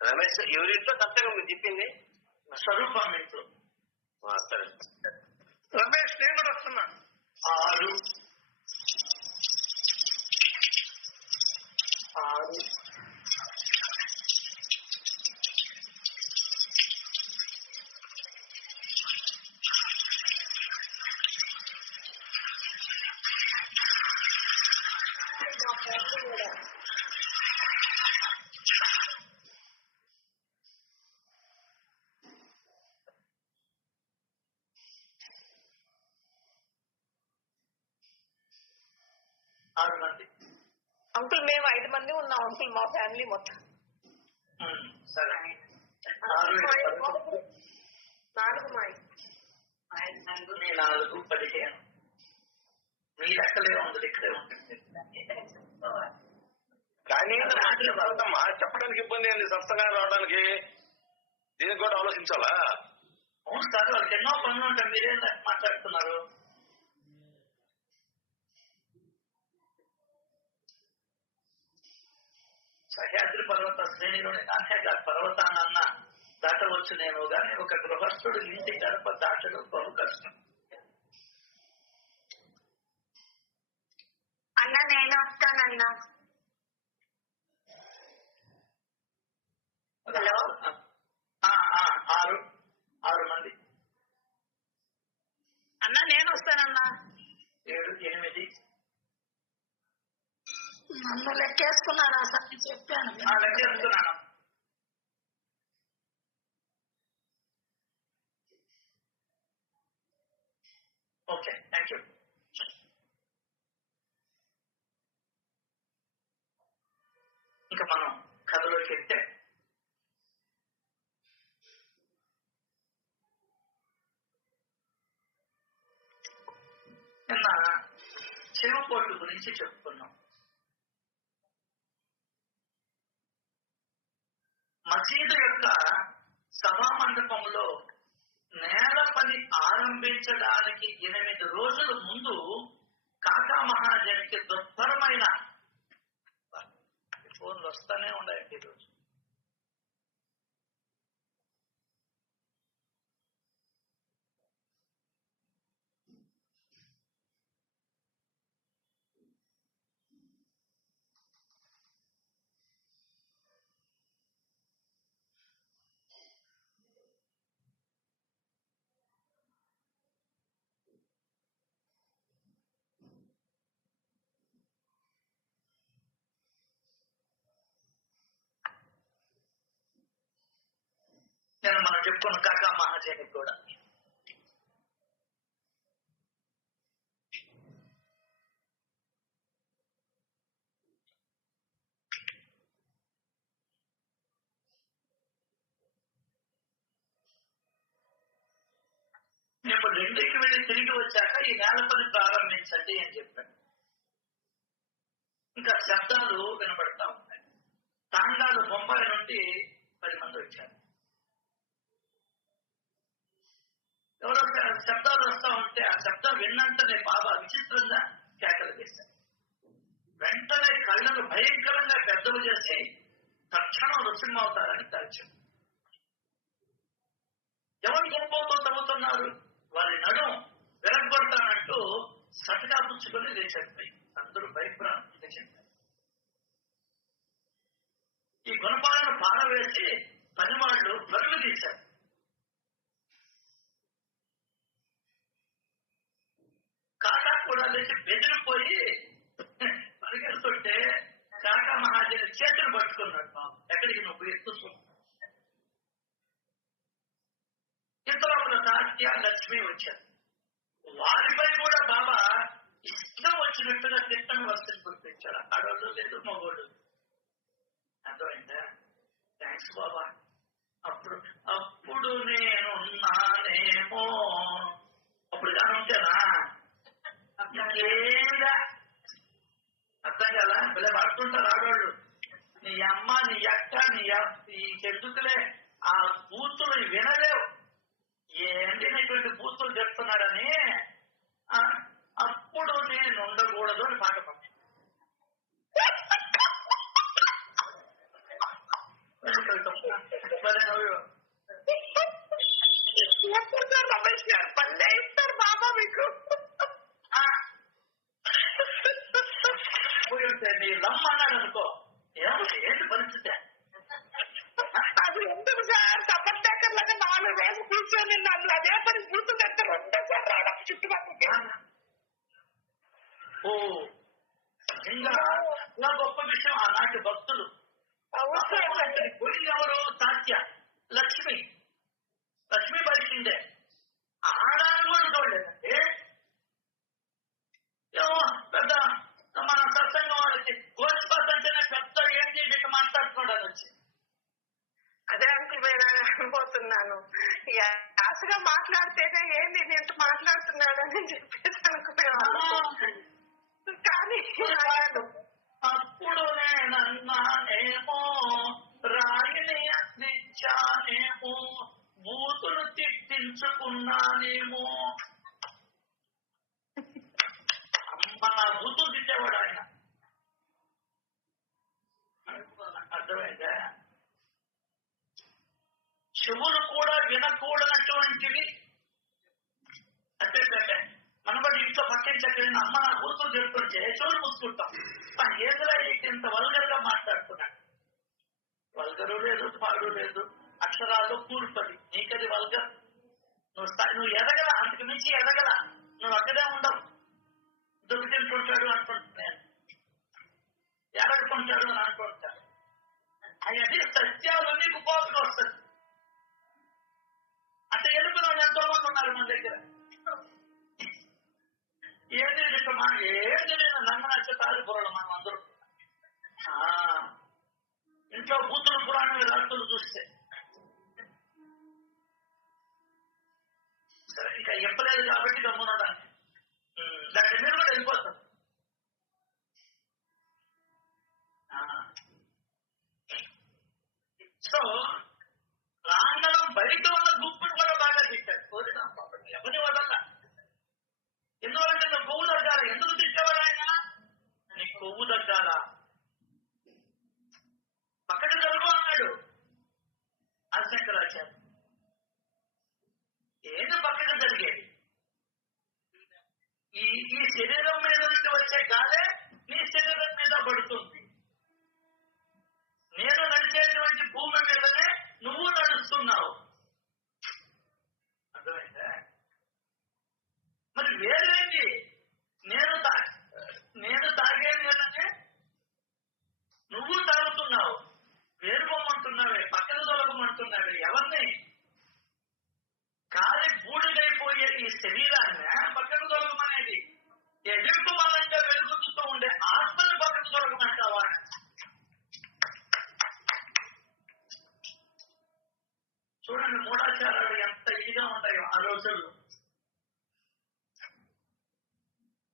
రమేష్ ఎవరింట్లో కరెక్ట్గా మీరు చెప్పింది? స్వరూపం ఇంట్లో. సరే రమేష్ నేను కూడా వస్తున్నా. 6 మంది. అంకుల్ మేము 5 మంది ఉన్నాం అంకుల్, మా ఫ్యామిలీ మొత్తం. సరే, 4 15 మీ లెక్కలే ఉంది, ఇక్కడే ఉంటుంది. కానీ చెప్పడానికి ఇబ్బంది ఏంది? సొంతంగా రావడానికి దీనికి కూడా ఆలోచించాలా? అవును సార్, వాళ్ళకి ఎన్నో పనులు ఉంటాయి. మీరేం మాట్లాడుతున్నారు? సహ్యాద్రి పర్వత శ్రేణిలోని నాన్యగా పర్వతాన్న దాటవచ్చు నేను, కానీ ఒక గృహస్థుడు ఇంటి గడప దాటడం బహు కష్టం. వస్తానన్నా. హలో, 6 మంది అన్నా నేను వస్తానన్నా. 7, 8 నన్ను లెక్కేసుకున్నారా సార్? చెప్పాను లెక్కేస్తున్నాను. Okay, thank you. ఇంకా మనం కథలోకి వెళ్తే నిన్న చెవిపోటు గురించి చెప్పుకున్నాం. మసీదు యొక్క సభా మండపంలో నేల పని ఆరంభించడానికి 8 రోజుల ముందు కాకా మహాజనికి దుర్భరమైన ఫోన్లు వస్తానే ఉన్నాయండి ఈరోజు. నేను మనం చెప్పుకున్న కాకా మహాజనికి కూడా మేము 2కి వెళ్ళి తిరిగి వచ్చాక ఈ నేల పని ప్రారంభించండి అని చెప్పాడు. ఇంకా శబ్దాలు వినబడతా ఉన్నాయి. తాండాలు బొంబాయి నుండి 10 మంది వచ్చారు. ఎవరో శబ్దాలు వస్తా ఉంటే ఆ శబ్దం విన్నంతనే బాబా విచిత్రంగా కేకలు వేశారు. వెంటనే కళ్ళను భయంకరంగా పెద్దలు చేసి తక్షణం రుసిమవుతారని తలచారు. ఎవరి గొప్పతో చదువుతున్నారు, వారి నడుం విరగొడతానంటూ సటగా పుచ్చుకొని లేచడిపోయి అందరూ భయభ్రాంతిగా చెందారు. ఈ గుణపాలను పారవేసి పనివాళ్లు పరుగు తీశారు. కాకా కూడా లేచి బెదిరిపోయి పరిగెడుతుంటే కాకా మహాజని చేతులు పట్టుకున్నాడు. బాబు ఎక్కడికి నువ్వు ఎత్తుకు. ఇంతలోపల సాత్య లక్ష్మి వచ్చారు. వారిపై కూడా బాబా ఇష్టం వచ్చినట్టుగా తిట్టని వస్తుని గుర్తించాడు. ఆడవాళ్ళు లేదు, మగోళ్ళు. అర్థమైందా? థ్యాంక్స్ బాబా. అప్పుడు నేనున్నానేమో. అప్పుడు కానీ ఉంటేనా ఇంకేందా అర్థం కదా. ఇలా పడుతుంటారు ఆడవాళ్ళు. నీ అమ్మ, నీ అక్క, నీకెందుకులే ఆ బూతులు వినలేవు. ఏంటినటువంటి బూతులు చెప్తున్నాడని అప్పుడు నేను ఉండకూడదు అని పాట పంపి రమేష్ గారు పల్లె ఇస్తారు బాబా మీకు. నీ లమ్మన్నాడు అనుకో, ఏంటి పరిస్థితి? అది ఎందుకు సార్? తప్పట్లేకర్లాగా 4 రోజులు కూర్చొని నన్ను అదే పని కూర్చుని ఎత్తారు. రెండోసారి రావడం చుట్టుపక్కల. ఓ ఇంకా నా గొప్ప విషయం, ఆనాటి భక్తులు పోయింది ఎవరు? సాత్య, లక్ష్మి పరిచిందే. ఆడాలి కూడా చూడలేదండి. ఏమో పెద్ద మన సత్సంగం వాళ్ళకి గోల్పాస్ అంటేనే పెద్ద ఏంటి ఇట్లా మాట్లాడుకోవడానికి వచ్చి అదే అనుకుపోతున్నాను. ఆశగా మాట్లాడితేనే ఏంది నేను మాట్లాడుతున్నాడని చెప్పేసి అనుకున్నాను. కానీ అప్పుడు నేనన్నానేమో, రాయిని అందించానేమో, బూతులు తిట్టించుకున్నానేమో. అమ్మ బూతులు తిట్టేవాడు ఆయన. అర్థమైందా? చెవులు కూడా వినకూడనటువంటివి. అంటే మనబడి ఇంట్లో పక్కన చక్కని అమ్మ నా కూతురు చెప్తుంటే చెవులు మూసుకుంటాం. ఏదిరా ఇంత వల్గర్ గా మాట్లాడుతున్నాడు. వల్గరు లేదు, పాడు లేదు, అక్షరాలు కూర్పది. నీకది వల్గర్. నువ్వు ఎదగల, అంతకు మించి ఎదగల. నువ్వు అక్కడే ఉండవు. దొరికింటుంటాడు అనుకుంటున్నాను, ఎదగకుంటాడు అని అనుకుంటాడు. అవన్నీ సత్యాలు నీకు పోతుకు వస్తుంది. అంటే ఎదుగులో ఎంతో మంది ఉన్నారు మన దగ్గర. ఏది ఏది నేను నన్ను నచ్చతారు పురాణం మనం అందరూ. ఇంట్లో బూతులు పురాణాలు రాత్రులు చూస్తే సరే, ఇంకా చెప్పలేదు కాబట్టి గమ్మునడానికి దాని మీద కూడా వెళ్ళిపోతాం. సో రాంగణం బయట ఉన్న గుంపును కూడా బాగా తిట్టాడు. ఎవరి వదల. ఎందువల్ల నువ్వు కొవ్వు తగ్గాల. ఎందుకు తిట్టేవాడు ఆయన? నీ కొవ్వు తగ్గాల. పక్కన జరుగు అన్నాడు ఆదిశంకరాచార్య. ఏదో పక్కన జరిగేది. ఈ శరీరం మీద నుండి వచ్చే గాలే నీ శరీరం మీద పడుతుంది. నేను నడిచేటువంటి భూమి మీదనే నువ్వు నడుస్తున్నావు. అర్థమైందా? మరి వేరేంటి? నేను తాగే నీళ్ళనే నువ్వు తాగుతున్నావు. వేరుకోమంటున్నావే, పక్కన తొలగమంటున్నావే. ఎవరిని? కాలి బూడిదైపోయే ఈ శరీరాన్ని పక్కన తొలగమనేది. ఎదుర్కోవాలంటే వెలుగుతూ ఉండే ఆత్మను పక్కన తొలగమంటావా? చూడండి మూఢాచారాలు ఎంత ఇదిగా ఉంటాయో ఆ రోజుల్లో.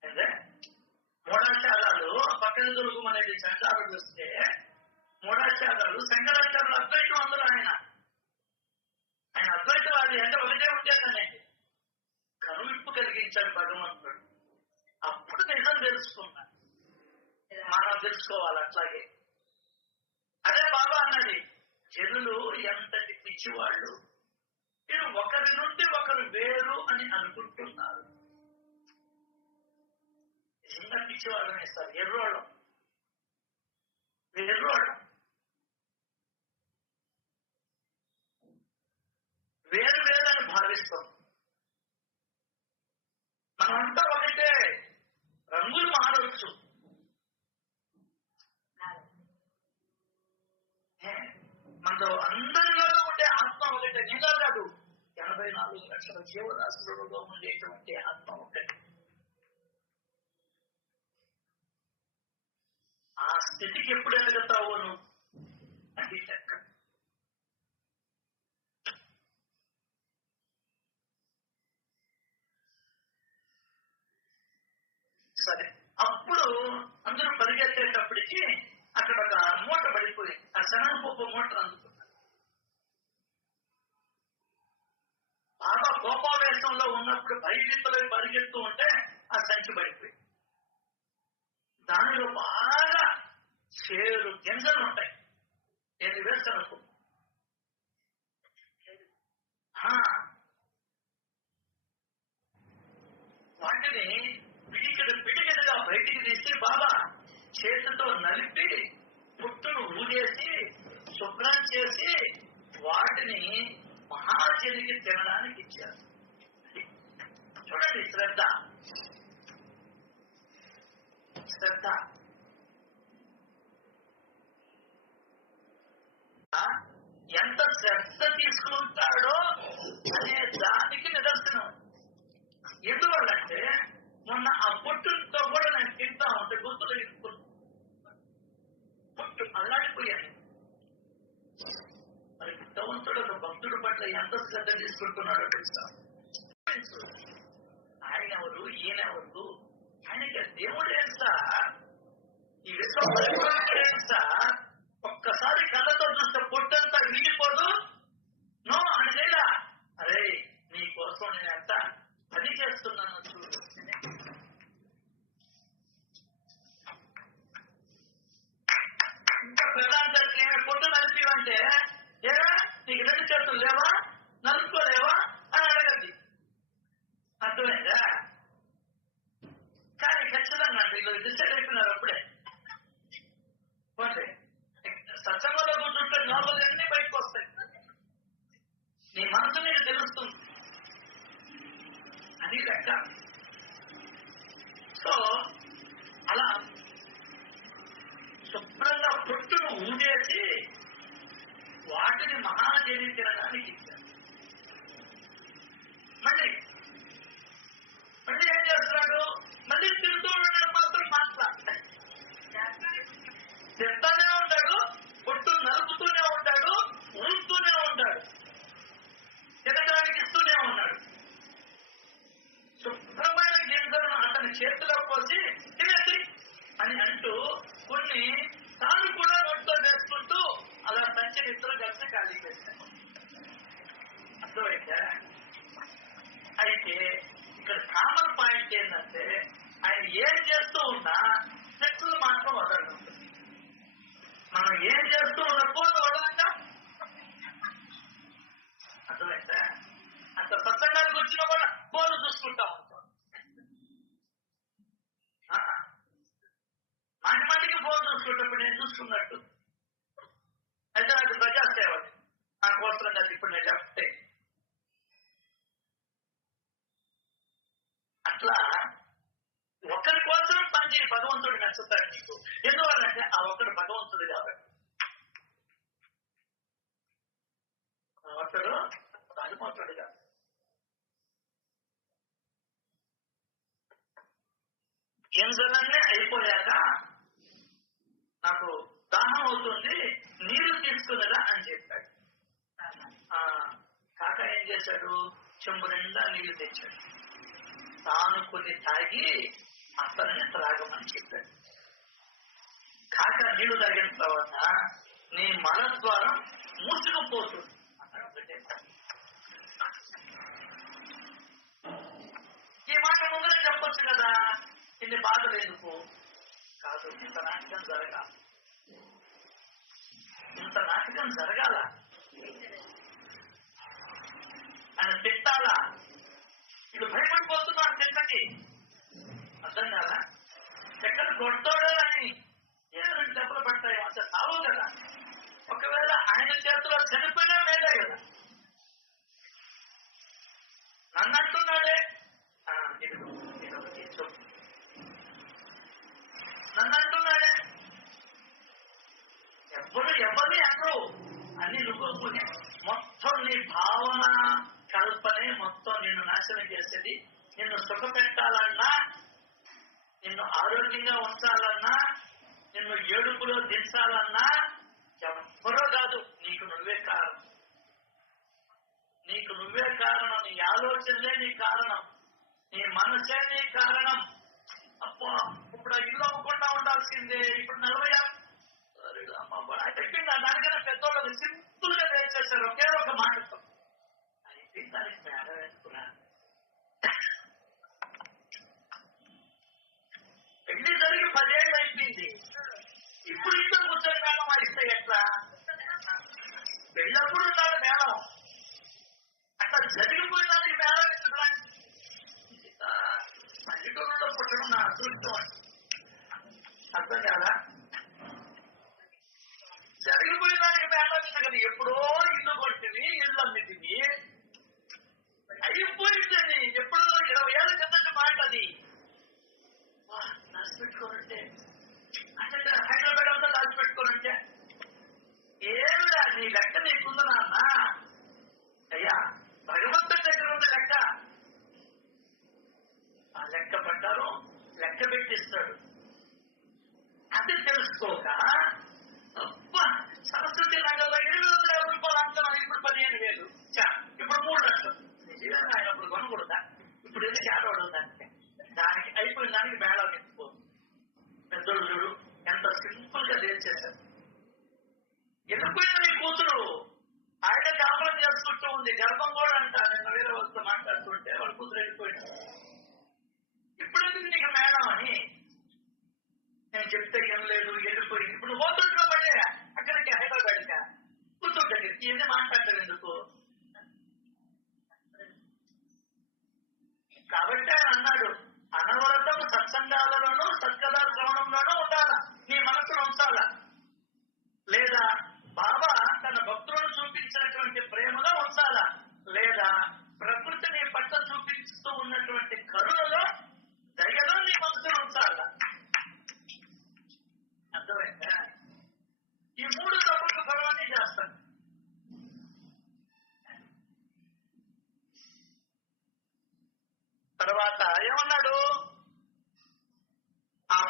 అంటే మూఢాచారాలు పక్కన దొరుకుమనేది చండాలు చూస్తే, మూఢాచారాలు శంకరాచార్యులు అద్వైతం అందరూ. ఆయన అద్వైతవాది అంటే ఒకటే ఉండేదనేది కనువిప్పు కలిగించాడు భగవంతుడు. అప్పుడు నిజం తెలుసుకున్నాడు. మనం తెలుసుకోవాలి అట్లాగే. అదే బాబా అన్నది, జనులు ఎంతటి పిచ్చివాళ్ళు, మీరు ఒకరి నుండి ఒకరు వేరు అని అనుకుంటున్నారు. నిజంగా పిచ్చివాళ్ళని ఇస్తారు. ఎర్రోళ్ళం వేరు వేరని భావిస్తాం. మనమంతా ఒకటే. రంగులు మారవచ్చు. మనతో అందరిలో ఉండే ఆత్మ ఒకటే. నిజా కాదు, 84 లక్షల జీవరాశులలో ఉండేటువంటి ఆత్మ ఒకటే. ఆ స్థితికి ఎప్పుడు ఎదుగుతావు నువ్వు? అది లెక్క. సరే, అప్పుడు అందరూ పరిగెత్తేటప్పటికి అక్కడ ఒక మూట పడిపోయి ఆ శనగపప్పు మూటను అందుకున్నారు. బాగా కోపావేశంలో ఉన్నప్పుడు భయభీతలో పరిగెత్తూ ఉంటే ఆ సంచి పడిపోయి దానిలో బాగా చేరు గింజలు ఉంటాయి. నేను వేస్తాను. వాటిని పిడికిడిగా బయటికి తీసి బాబా చేతితో నలిపి పుట్టును ఊదేసి శుభ్రం చేసి వాటిని మహాజనికి తినడానికి ఇచ్చారు. చూడండి శ్రద్ధ. ఎంత శ్రద్ధ తీసుకుంటాడో అనే దానికి నిదర్శనం. ఎందువల్లంటే మొన్న ఆ పొట్టుతో కూడా నేను తింటా ఉంటే గుర్తులు పొట్టు అల్లాడిపోయాను. మరి భగవంతుడు ఒక భక్తుడు పట్ల ఎంత శ్రద్ధ తీసుకుంటున్నాడో తెలుసా? ఆయన ఎవరు, ఈయనెవరు? ఆయనకి దేవుడు ఏంటా? ఈ విశ్వం ఏంటా? ఒక్కసారి కళ్ళతో చూస్తే పొట్టంతా విడిపోదు. నో అనేలా, అరే నీ కోసం నేను ఎంత పని చేస్తున్నాను చూడు. ఇంకా ప్రధానమంత్రి పొట్టు నలిపివంటే, ఏరా నీకు 2 చేతులు లేవా, నలుపుకోలేవా అని అడగద్ది. అర్థమైందా? కానీ ఖచ్చితంగా వీళ్ళు డిసైడ్ అయిపోయినారు అప్పుడే. ఏది తినడానికి ఇచ్చారు. మళ్ళీ ఏం చేస్తున్నాడు? మళ్ళీ తింటూ ఉండడం మాత్రం మాట్లాడతాడు. తింటానే ఉంటాడు, పొట్టు నలుపుతూనే ఉంటాడు, ఊరుతూనే ఉంటాడు, తినడానికి ఇస్తూనే ఉన్నాడు. శుభ్రమైన గింజలను అతని చేతిలో పోసి తినేసి అని అంటూ కొన్ని తాను కూడా నోట్లో వేసుకుంటూ అలా సంచి ఇద్దరు కలిసి ఖాళీ చేశారు. అర్థమైతే అయితే ఇక్కడ కామన్ పాయింట్ ఏంటంటే ఆయన ఏం చేస్తూ ఉన్నా శక్తులు మాత్రం వదలడం. మనం ఏం చేస్తూ ఉన్నప్పుడు వదలంగా. అర్థమైతే అంత సత్సంగానికి వచ్చినా కూడా ఫోన్లు చూసుకుంటా ఉంటాం. మాటిమాటికి ఫోన్ చూసుకుంటప్పుడు నేను చూసుకున్నట్టు అయితే నాకు ప్రజాసేవ నా కోసం అది ఇప్పుడు నేను చెప్తే అట్లా ఒకరి కోసం పనిచేసి భగవంతుడు నచ్చుతాడు నీకు. ఎందువల్లంటే ఆ ఒక్కడు భగవంతుడు కాబట్టి. ఒకడు భగవంతుడు కాదు. గింజలన్నీ అయిపోయాక నాకు దాహం అవుతుంది, నీళ్లు తీసుకునేదా అని చెప్పాడు. కాక ఏం చేశాడు? చెంబు నిండా నీళ్లు తెచ్చాడు. తాను కొన్ని తాగి అతనిని త్రాగమని చెప్పాడు. కాక నీళ్లు తాగిన తర్వాత నీ మలద్వారం మూసుకుపోతుంది. ఈ మాట ముందరే చెప్పొచ్చు కదా, ఇన్ని బాధలు ఎందుకు? కాదు, ఇంత నాటకం జరగాల, ఇంత నాటకం జరగాల. ఆయన తిట్టాలా? ఇటు భయపడిపోతున్నాడు తిట్టకి. అర్థం కాదా? ఎక్కడ కొడతాడో అని ఏ రెండు దెబ్బలు పడతాయో అసలు సావు కదా. ఒకవేళ ఆయన చేతిలో చనిపోయినా మేలే కదా. నన్ను అంటున్నాడే, నన్ను అంటున్నాడే, ఎవరిని అనరు అన్ని నువ్వుకునే. మొత్తం నీ భావన కల్పనే మొత్తం నిన్ను నాశనం చేసేది. నిన్ను సుఖ పెట్టాలన్నా, నిన్ను ఆరోగ్యంగా ఉంచాలన్నా, నిన్ను ఏడుపులో దించాలన్నా ఎవ్వరో కాదు, నీకు నువ్వే కారణం. నీకు నువ్వే కారణం. నీ ఆలోచనలే నీ కారణం, నీ మనసే నీ కారణం. అప్పో ఇప్పుడు ఇల్లు అవ్వకుండా ఉండాల్సిందే. ఇప్పుడు 40 చెప్పింది దానికన్నా పెద్దోళ్ళు సింపుల్ గా చేసేసారు ఒకే ఒక మాటతో. అయితే దానికి మేడం వేసుకున్నా. పెళ్లి జరిగి 10 ఏళ్ళు అయిపోయింది. ఇప్పుడు ఇంట్లో కూర్చొని మేళం వాయిస్తే ఎట్లా? పెళ్ళప్పుడు ఉన్నాడు మేళం, అట్లా జరిగిపోయిన దానికి మేళం ఇస్తున్నా. పల్లెటూరులో పుట్టడం నా అదృష్టం. అర్థం కాదా? జరిగిపోయిన దానికి మేళం ఇస్తా కదా. ఎప్పుడో ఇల్లు కొట్టివి, ఇల్లు అమ్మిటివి, అయిపోయింది. ఎప్పుడో 20 ఏళ్ళ కిందటి మాట అది. దాచిపెట్టుకోనంటే అంటే హైదరాబాద్ అంతా దాచిపెట్టుకోనంటే ఏమిరా నీ లెక్క నీకుందా నాన్న? అయ్యా భగవంతుడి దగ్గర ఉంది లెక్క. ఆ లెక్క పడ్డారు, లెక్క పెట్టిస్తాడు. అది తెలుసుకోక సరస్వతి రంగంలో 8,000 రూపాయలు అంతా ఇప్పుడు 15,000, ఇప్పుడు 3 లక్షలు. నిజంగా ఆయన అప్పుడు కొనకూడదా? ఇప్పుడు ఎందుకు ఏడవడుందంటే దానికి అయిపోయిన దానికి మేళం ఎత్తుకో. పెద్దోళ్ళు చూడు ఎంత సింపుల్ గా చేశారు. వెళ్ళిపోయిన నీ కూతురు ఆయన కాపురం చేసుకుంటూ ఉంది. గర్భం కూడా అంట. నిన్న వేరే వాళ్ళతో మాట్లాడుతుంటే వాళ్ళ కూతురు వెళ్ళిపోయింది. ఇప్పుడు ఎందుకు నీకు మేళం అని నేను చెప్తే ఏం లేదు, వెళ్ళిపోయింది. ఇప్పుడు పోతుంటా పడే అక్కడికి హైదరాబాద్గా కూతురు దగ్గరికి ఏది మాట్లాడతారు ఎందుకు? కాబట్టి ఆయన అన్నాడు, అనవరతం సత్సంగాలలోనూ సత్కథా శ్రవణంలోనూ ఉండాలా, నీ మనసును ఉంచాలా. లేదా బాబా తన భక్తులను చూపించినటువంటి ప్రేమలో ఉంచాలా, లేదా ప్రకృతిని పట్ల చూపిస్తూ ఉన్నటువంటి కరుణలో దయలో నీ మనసును ఉంచాలా. అర్థమైందా? ఈ 3 తప్పులకు ఫలాన్ని చేస్తాను.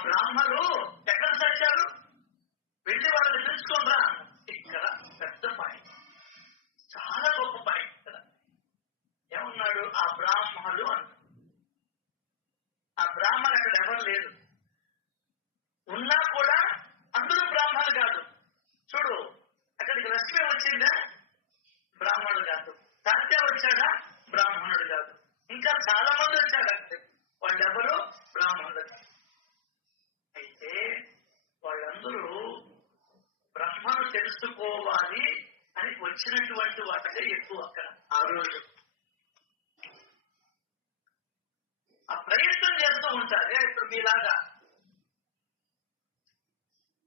బ్రాహ్మలు ఎక్కడ చచ్చారు, వెళ్ళి వాళ్ళని తెలుసుకోరా. ఇక్కడ పెద్ద పాయింట్, చాలా గొప్ప పాయింట్ ఇక్కడ. ఏమన్నాడు? ఆ బ్రాహ్మణులు అన్నాడు. ఆ బ్రాహ్మణులు అక్కడ ఎవరు లేదు, ఉన్నా కూడా అందరూ బ్రాహ్మణులు కాదు. చూడు, అక్కడికి లక్ష్మి వచ్చిందా, బ్రాహ్మణుడు కాదు. సత్య వచ్చాడా, బ్రాహ్మణుడు కాదు. ఇంకా చాలా మంది వచ్చాడు అక్కడ, వాళ్ళెవరు బ్రాహ్మణులు. అయితే వాళ్ళందరూ బ్రహ్మను తెలుసుకోవాలి అని వచ్చినటువంటి వాటికే ఎక్కువ అక్కడ ఆ రోజు ఆ ప్రయత్నం చేస్తూ ఉంటారు. ఇప్పుడు మీలాగా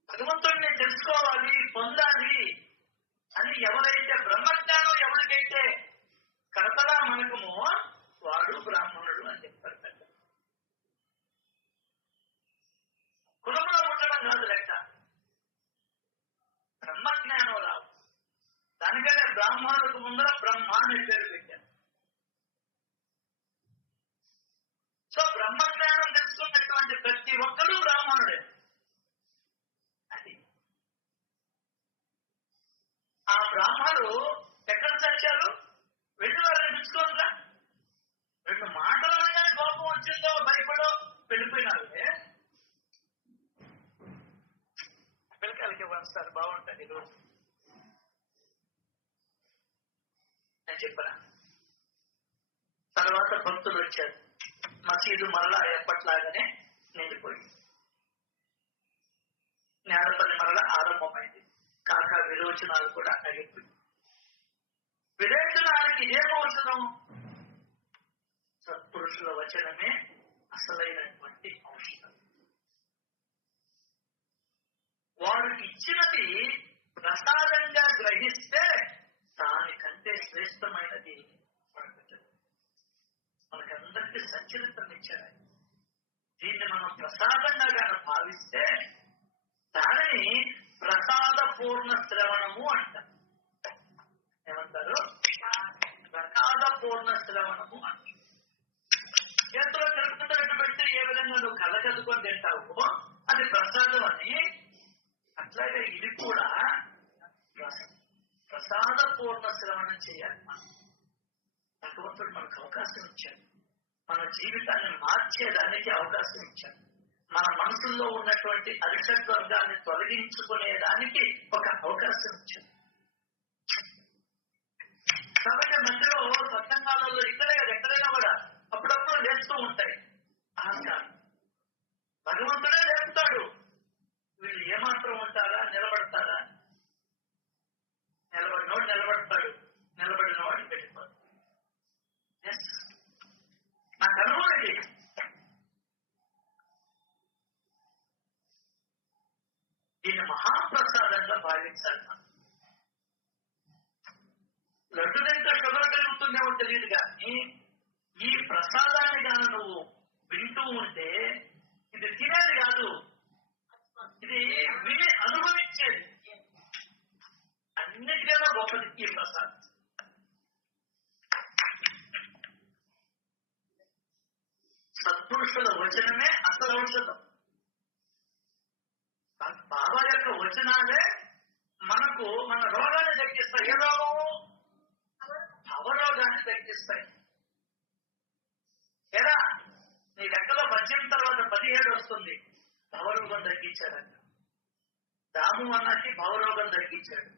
భగవంతుడిని తెలుసుకోవాలి, పొందాలి అని ఎవరైతే బ్రహ్మజ్ఞానం ఎవరికైతే కడతలా మనకమో వాడు బ్రాహ్మణుడు అని చెప్తారు. కులంలో ఉండడం కాదు లెక్క, బ్రహ్మజ్ఞానం రావు. దానికంటే బ్రాహ్మణులకు ముందర బ్రహ్మ అనే పేరు పెట్టారు. సో బ్రహ్మజ్ఞానం తెలుసుకున్నటువంటి ప్రతి ఒక్కరూ బ్రాహ్మణుడే. అది ఆ బ్రాహ్మణులు ఎక్కడ చచ్చారు, వెళ్ళి వాళ్ళని పిలుచుకోరా. 2 మాటలు అనగానే కోపం వచ్చిందో భయపడో వెళ్ళిపోయినారు. పిల్లకాయలకి వస్తారు, బాగుంటుంది ఈరోజు నేను చెప్పరా. తర్వాత భక్తులు వచ్చారు, మసీదు మరలా ఎప్పట్లాగానే నిండిపోయింది. నేలపల్లి మరలా ఆరంభమైంది. కాక విరోచనాలు కూడా అగిపోయింది. విరోచనానికి ఇదేమో ఔషధం, సత్పురుషుల వచనమే అసలైనటువంటి ఔషధం. వారు ఇచ్చినది ప్రసాదంగా గ్రహిస్తే దానికంటే శ్రేష్టమైనది మనకందరికీ సచరిత్రం ఇచ్చారు. దీన్ని మనం ప్రసాదంగా కానీ భావిస్తే దానిని ప్రసాద పూర్ణ శ్రవణము అంటారు. ఏమంటారు? ప్రసాద పూర్ణ శ్రవణము అంటారు. చేతిలో తిరుగుతున్నట్టు పెడితే ఏ విధంగా నువ్వు కళ్ళ చదువుకొని తింటావు అది ప్రసాదం అని, అట్లాగే ఇది కూడా ప్రసాద పూర్ణ శ్రవణం చేయాలి. భగవంతుడు మనకు అవకాశం ఇచ్చాడు, మన జీవితాన్ని మార్చేదానికి అవకాశం ఇచ్చాడు, మన మనసుల్లో ఉన్నటువంటి అరిషడ్ వర్గాన్ని తొలగించుకునేదానికి ఒక అవకాశం ఇచ్చాడు. కాబట్టి మధ్యలో సత్సంగాలలో ఇక్కడే ఎక్కడైనా కూడా అప్పుడప్పుడు లేస్తూ ఉంటాయి అహంకారం. భగవంతుడే లేపుతాడు, వీళ్ళు ఏమాత్రం ఉంటారా, నిలబడతారా? నిలబడినోడు నిలబడతాడు, నిలబడిన వాడిని పెట్టిపోతాడు. నాకు అనుభవం ఇది. దీన్ని మహాప్రసాదంగా భావించాలి. లడ్డు తింటే షుగర్ కలుగుతుందేమో తెలియదు కానీ ఈ ప్రసాదాన్ని కానీ నువ్వు వింటూ ఉంటే ఇది తినేది కాదు, ఇది విని అనుభవించేది. అన్నిటికన్నా గొప్పది ఈ ప్రసాదం. సత్పురుషుల వచనమే అసలు ఔషధం. బాబా యొక్క వచనాలే మనకు మన రోగాన్ని తగ్గిస్తాయి. ఏ రోగము? భవరోగాన్ని తగ్గిస్తాయి. ఎలా? నీ లెక్కలో 18 తర్వాత 17 వస్తుంది, భవరోగం తగ్గించాడంట. దాము అన్నకి భవరోగం తగ్గించాడు,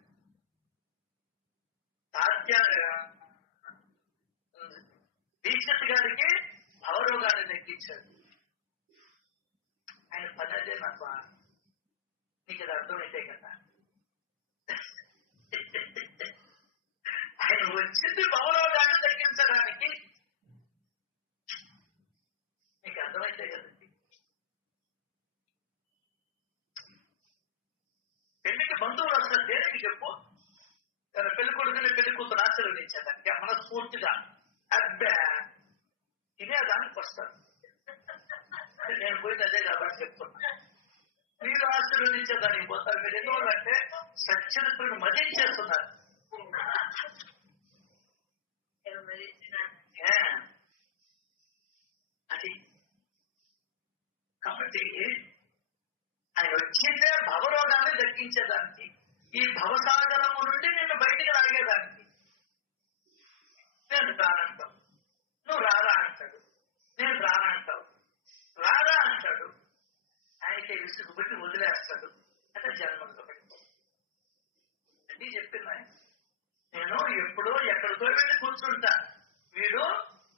దీక్షిత్ గారికి భవరోగాన్ని తగ్గించాడు. ఆయన పని అదే. నాకు నీకు అది అర్థమైతే కదా, ఆయన వచ్చింది భవరోగాన్ని తగ్గించడానికి. నీకు అర్థమైతే కదండి. పెళ్లికి బంధువులు వస్తారు, దేనికి చెప్పు? పెళ్లి కొడుకుని పెళ్లి కూతురు ఆశీర్వదించేదానికి మనస్ఫూర్తిగా అబ్బా తినేదానికి వస్తారు. నేను పోయింది అదే కాబట్టి చెప్తున్నా. మీరు ఆశీర్వదించేదానికి పోతారు. మీరు ఎందుకంటే సచ్చరిత్రను మదించేస్తున్నారు. అది కాబట్టి ఆయన వచ్చిందే భవరోగాన్ని దక్కించేదానికి, ఈ భవసాగరము నుండి నిన్ను బయటికి లాగేదానికి. నేను రానంటావు, నువ్వు రారా అంటాడు. నేను రానంటావు, రారా అంటాడు. ఆయనకే విసుగు పెట్టి వదిలేస్తాడు. అంటే జన్మతో పడిపో అని చెప్పింది ఆయన. నేను ఎప్పుడో ఎక్కడికో వెళ్ళి కూర్చుంటా, వీడు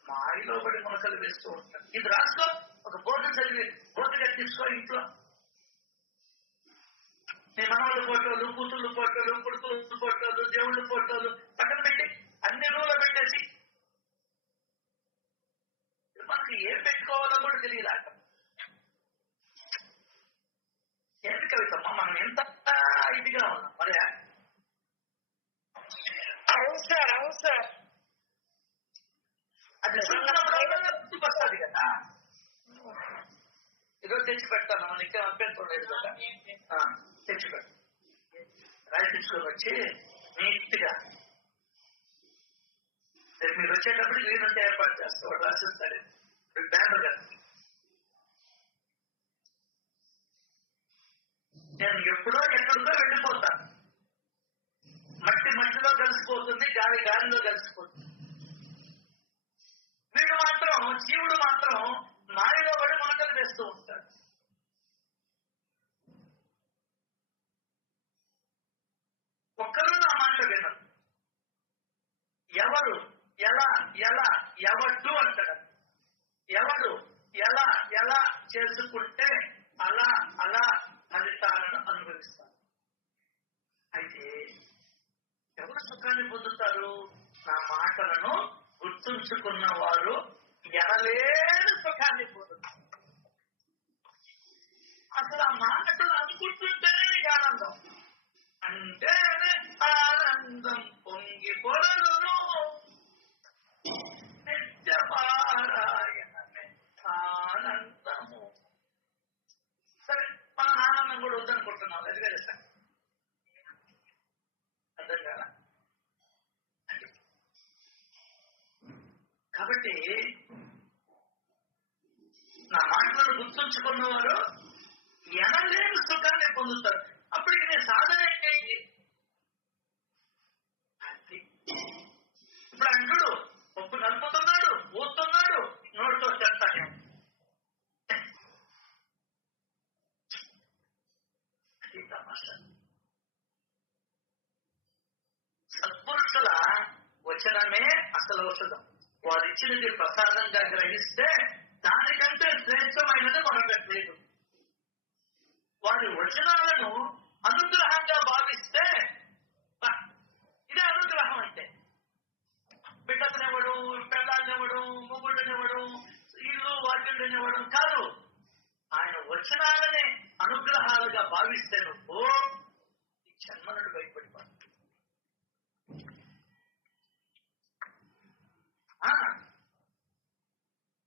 మాయలో పడి మొలకలు వేస్తూ ఉంటాడు. ఇది రాసుకో, ఒక బోర్డు చదివి బోర్డు కట్టించుకో ఇంట్లో. నీ మనవల ఫోటోలు, కూతుళ్ళు ఫోటోలు, కొడుకులు ఫోటోలు, దేవుళ్ళ ఫోటోలు పక్కన పెట్టి అన్ని రూలో పెట్టేసి మనకి ఏం పెట్టుకోవాలో కూడా తెలియదాక. ఏంటి కవితమ్మ, మనం ఎంత ఇదిగా ఉన్నాం మరి. అవును సార్, అవును సార్. అది గుర్తుకొస్తుంది కదా. ఈరోజు తెచ్చి పెడతాను, ఇంకా అభ్యంతరం కదా. తెచ్చి పెట్టు, రాయించుకొని వచ్చి నీట్ గా మీరు వచ్చేటప్పుడు వీలుంటే ఏర్పాటు చేస్తా. వాడు రాసిస్తాడు బ్యానర్ కదా. నేను ఎప్పుడో ఎక్కడికో వెళ్ళిపోతాను, మట్టి మట్టిలో కలిసిపోతుంది, గాలి గాలిలో కలిసిపోతుంది. వీడు మాత్రం, జీవుడు మాత్రం మాయలో పడి మొలకలు వేస్తూ ఉంటాడు. ఒక్కరు నా మాట వినరు. ఎవరు ఎలా ఎలా ఎవడు అంటాడు. ఎవడు ఎలా ఎలా చేసుకుంటే అలా అలా ఫలితాలను అనుభవిస్తారు. అయితే ఎవరు సుఖాన్ని పొందుతారు? నా మాటలను గుర్తుంచుకున్న వారు ఎనలేని సుఖాన్ని పొందుతారు. అసలు ఆ మాటలు అనుకుంటుంటేనే నీకు ఆనందం. అంటే ఆనందం పొంగి పొరలును నిత్యపారాయణమే ఆనందము. సరే, మన ఆనందం కూడా వద్దనుకుంటున్నాం, అది వేరే సార్. అర్థం కదా. కాబట్టి నా మాటలను గుర్తుంచుకున్నవారు ఎనలేని సుఖాన్ని పొందుతారు. అప్పటికి నేను సాధన ఏంటి? ఇప్పుడు అంటుడు పప్పు నలుపుతున్నాడు, ఊతున్నాడు, నోటితో చెప్తాను. అది తమాషా. సత్పురుషుల వచనమే అసలు ఔషధం. వారు ఇచ్చినది ప్రసాదంగా గ్రహిస్తే దానికంటే శ్రేష్టమైనది మరొకట్లేదు. వారి వచనాలను అనుగ్రహంగా భావిస్తే ఇదే అనుగ్రహం. అంటే బిడ్డలనివ్వడం, పెళ్ళాలనివ్వడం, మొగుళ్ళనివ్వడం, ఇల్లు వాకిళ్ళనివ్వడం కాదు. ఆయన వచనాలనే అనుగ్రహాలుగా భావిస్తే నువ్వు ఈ జన్మ నుండి బయటపడిపోతావు.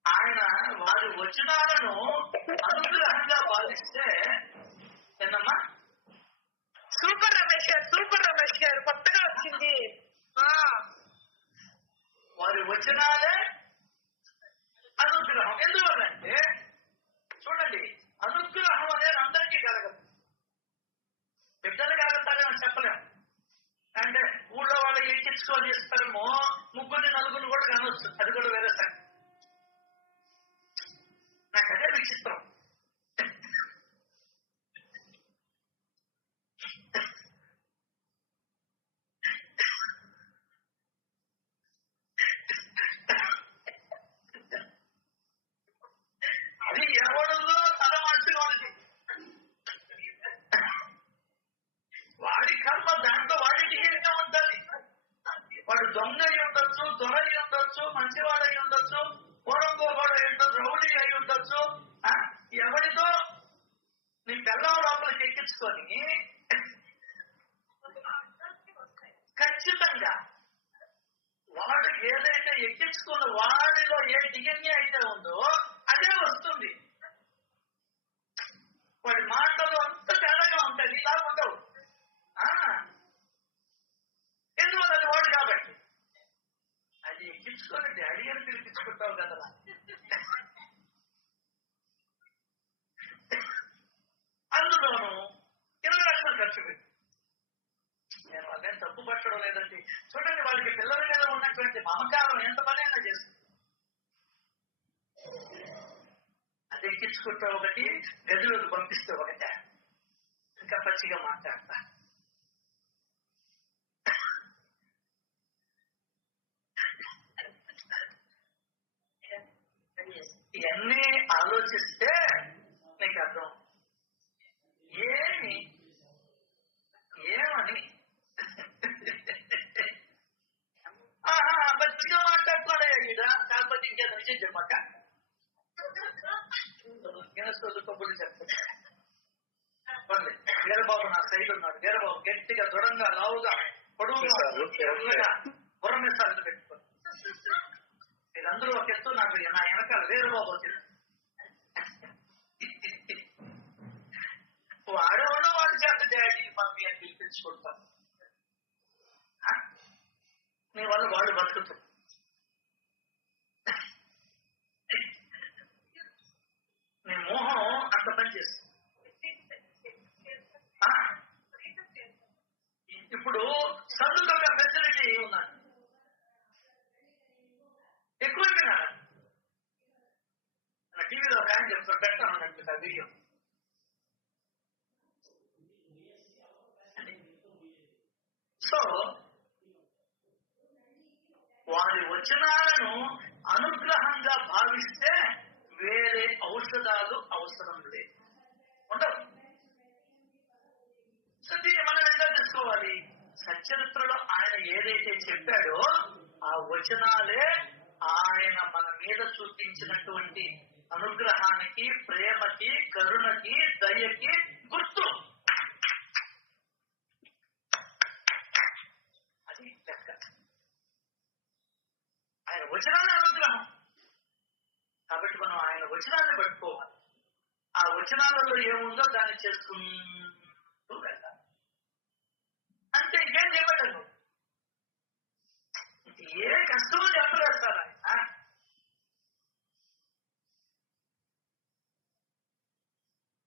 ఆయన వారి వచనాలను అనుగ్రహంగా భావిస్తే ఏంటమ్మా? సూపర్ రమేష్ గారు, సూపర్ రమేష్ గారు, కొత్తగా వచ్చింది. వారి వచనాలే అనుగ్రహం. ఎందువల్లంటే చూడండి, అనుగ్రహం అనేది అందరికీ కలగదు. బిడ్డలు కలుగుతారేమో చెప్పలేము. అంటే ఊళ్ళో వాళ్ళకి ఎక్కించుకొని చేస్తారేమో, ముగ్గురిని నలుగురిని కూడా కనవచ్చు. అది కూడా వేరే సంగతి. నాకు అదే విచిత్రం. అది ఎవడుందో తల మార్చుకోవాలి. వాడి కర్మ దాంట్లో వాడి టికెట్గా ఉంటుంది. వాడు దొంగ అయి ఉండొచ్చు, దొర అయి ఉండొచ్చు, మంచివాడు అయి ఉండొచ్చు, పూర్వపోవాడు అయి ఉండొచ్చు, రౌడీ అయి ఉండొచ్చు. ఎవరితో నీ బెల్లం లోపలికి ఎక్కించుకొని ఖచ్చితంగా వాడు ఏదైతే ఎక్కించుకున్న వాడిలో ఏ డిఎన్ఏ అయితే ఉందో అదే వస్తుంది. వాడి మాటలు అంత తేడాగా ఉంటాయి, ఇలా ఉండవు. ఎందువల్ల అది వాడు కాబట్టి అది ఎక్కించుకొని డాడీ అని పిలిపించుకుంటావు కదా. అందులో ఖర్చు పెట్టి. నేను వాళ్ళని తప్పు పట్టడం లేదండి. చూడండి, వాళ్ళకి పిల్లల మీద ఉన్నటువంటి మమకారం ఎంత పనైనా చేస్తుంది. అది ఎక్కించుకుంటే ఒకటి, గదిలోకి పంపిస్తే ఒకటే, ఇంకా పచ్చిగా మాట్లాడతా. ఇవన్నీ ఆలోచిస్తే నీకు అర్థం ఏమని పచ్చిగా మాట్లాడుతున్నాడే ఈడ. కాకపోతే ఇంకేదో విషయం చెప్పాక కబుర్లు చెప్తాను. వీరబాబు నా సైడ్ ఉన్నాడు. వీరబాబు గట్టిగా దృఢంగా లావుగా పొడవుగా బుర్రమిసాలు పెట్టుకోండి. మీరందరూ ఒక ఎత్తు, నాకు నా వెనకాల వీరబాబు వచ్చింది. వాడేవాడో వాడి చేత డాడీ మమ్మీ అని పిలిపించుకుంటాను. నీ వల్ల వాళ్ళు బతుకుతారు. నీ మోహం అంత పని చేస్తుంది. ఇప్పుడు సర్దుకొక ఫెసిలిటీ ఉన్నాను, ఎక్కువైపోయినా. టీవీలో ఒక ఆయన చెప్తాను, పెట్టాను ఆ వీడియో. సో వారి వచనాలను అనుగ్రహంగా భావిస్తే వేరే ఔషధాలు అవసరం లేదు, ఉండవు. సో దీన్ని మనం ఎలా తెలుసుకోవాలి? సచరిత్రలో ఆయన ఏదైతే చెప్పాడో ఆ వచనాలే ఆయన మన మీద చూపించినటువంటి అనుగ్రహానికి, ప్రేమకి, కరుణకి, దయకి గుర్తు. అది లెక్క. ఆయన వచనాన్ని అనుగ్రహం కాబట్టి మనం ఆయన వచనాన్ని పట్టుకోవాలి. ఆ వచనాలలో ఏముందో దాన్ని చేసుకుంటూ వెళ్ళాలి. అంటే ఇంకేం చేయబడ్డాను, ఏ కష్టమో చెప్పలేదు సార్ ఆయన.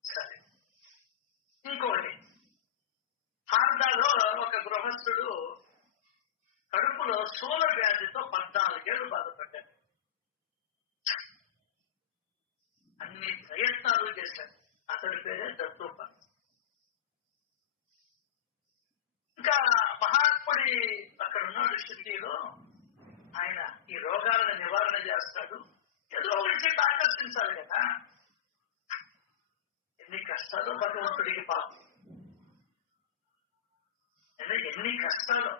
సరే, ఇంకోటి, హార్దాలో ఒక గృహస్థుడు కడుపులో శూల వ్యాధితో 14 ఏళ్ళు బాధపడ్డాడు. అన్ని ప్రయత్నాలు చేశాడు. అతడి పేరే దత్తూప. ఇంకా మహాత్ముడి అక్కడ ఉన్నాడు షిరిడీలో. ఆయన ఈ రోగాలను నివారణ చేస్తాడు. ఏదో ఒకటి చెప్పి ఆకర్షించాలి కదా. ఎన్ని కష్టాలు భగవంతుడికి పాపం, ఎన్ని కష్టాలు.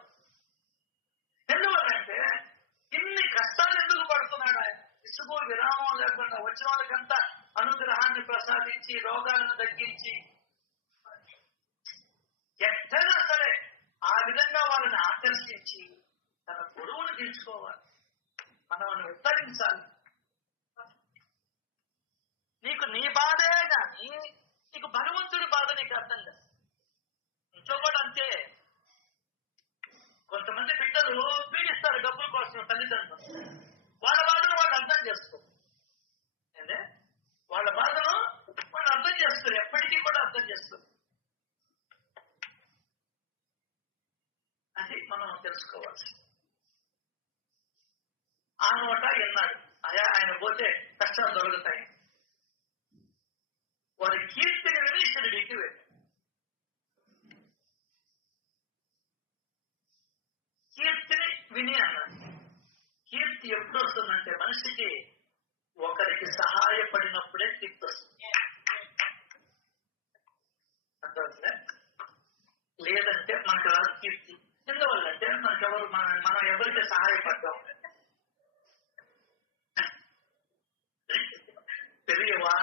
ఎందువల్లంటే ఇన్ని కష్టాలు ఎందుకు పడుతున్నాడు ఆయన? విసుగు విరామం లేకుండా వచ్చిన వాళ్ళకంతా అనుగ్రహాన్ని ప్రసాదించి, రోగాలను తగ్గించి, ఎక్కడైనా సరే ఆ విధంగా వాళ్ళని ఆకర్షించి తన పొరువును తీర్చుకోవాలి, మనం విస్తరించాలి. నీకు నీ బాధే కానీ నీకు భగవంతుడి బాధ నీకు అర్థం లేదు. ఇంట్లో కూడా అంతే. కొంతమంది బిడ్డలు పీడిస్తారు డబ్బుల కోసం తల్లిదండ్రులు. వాళ్ళ బాధను వాళ్ళు అర్థం చేసుకోరు. వాళ్ళ బాధను వాళ్ళు అర్థం చేస్తారు, ఎప్పటికీ కూడా అర్థం చేస్తారు. అది మనం తెలుసుకోవాలి. ఆ నోట విన్నాడు, అయా ఆయన పోతే కష్టాలు దొరుకుతాయి. వారి కీర్తిని విని షిరిడీకి వెళ్ళాడు. కీర్తిని విని అన్నాడు. కీర్తి ఎప్పుడు వస్తుందంటే మనిషికి ఒకరికి సహాయపడినప్పుడే కీర్తి వస్తుంది. అర్థమవుతుందా? లేదంటే మనకు రాదు కీర్తి. ఎందువల్లంటే మనకెవరు మనం ఎవరికి సహాయపడ్డాం తెలియవా?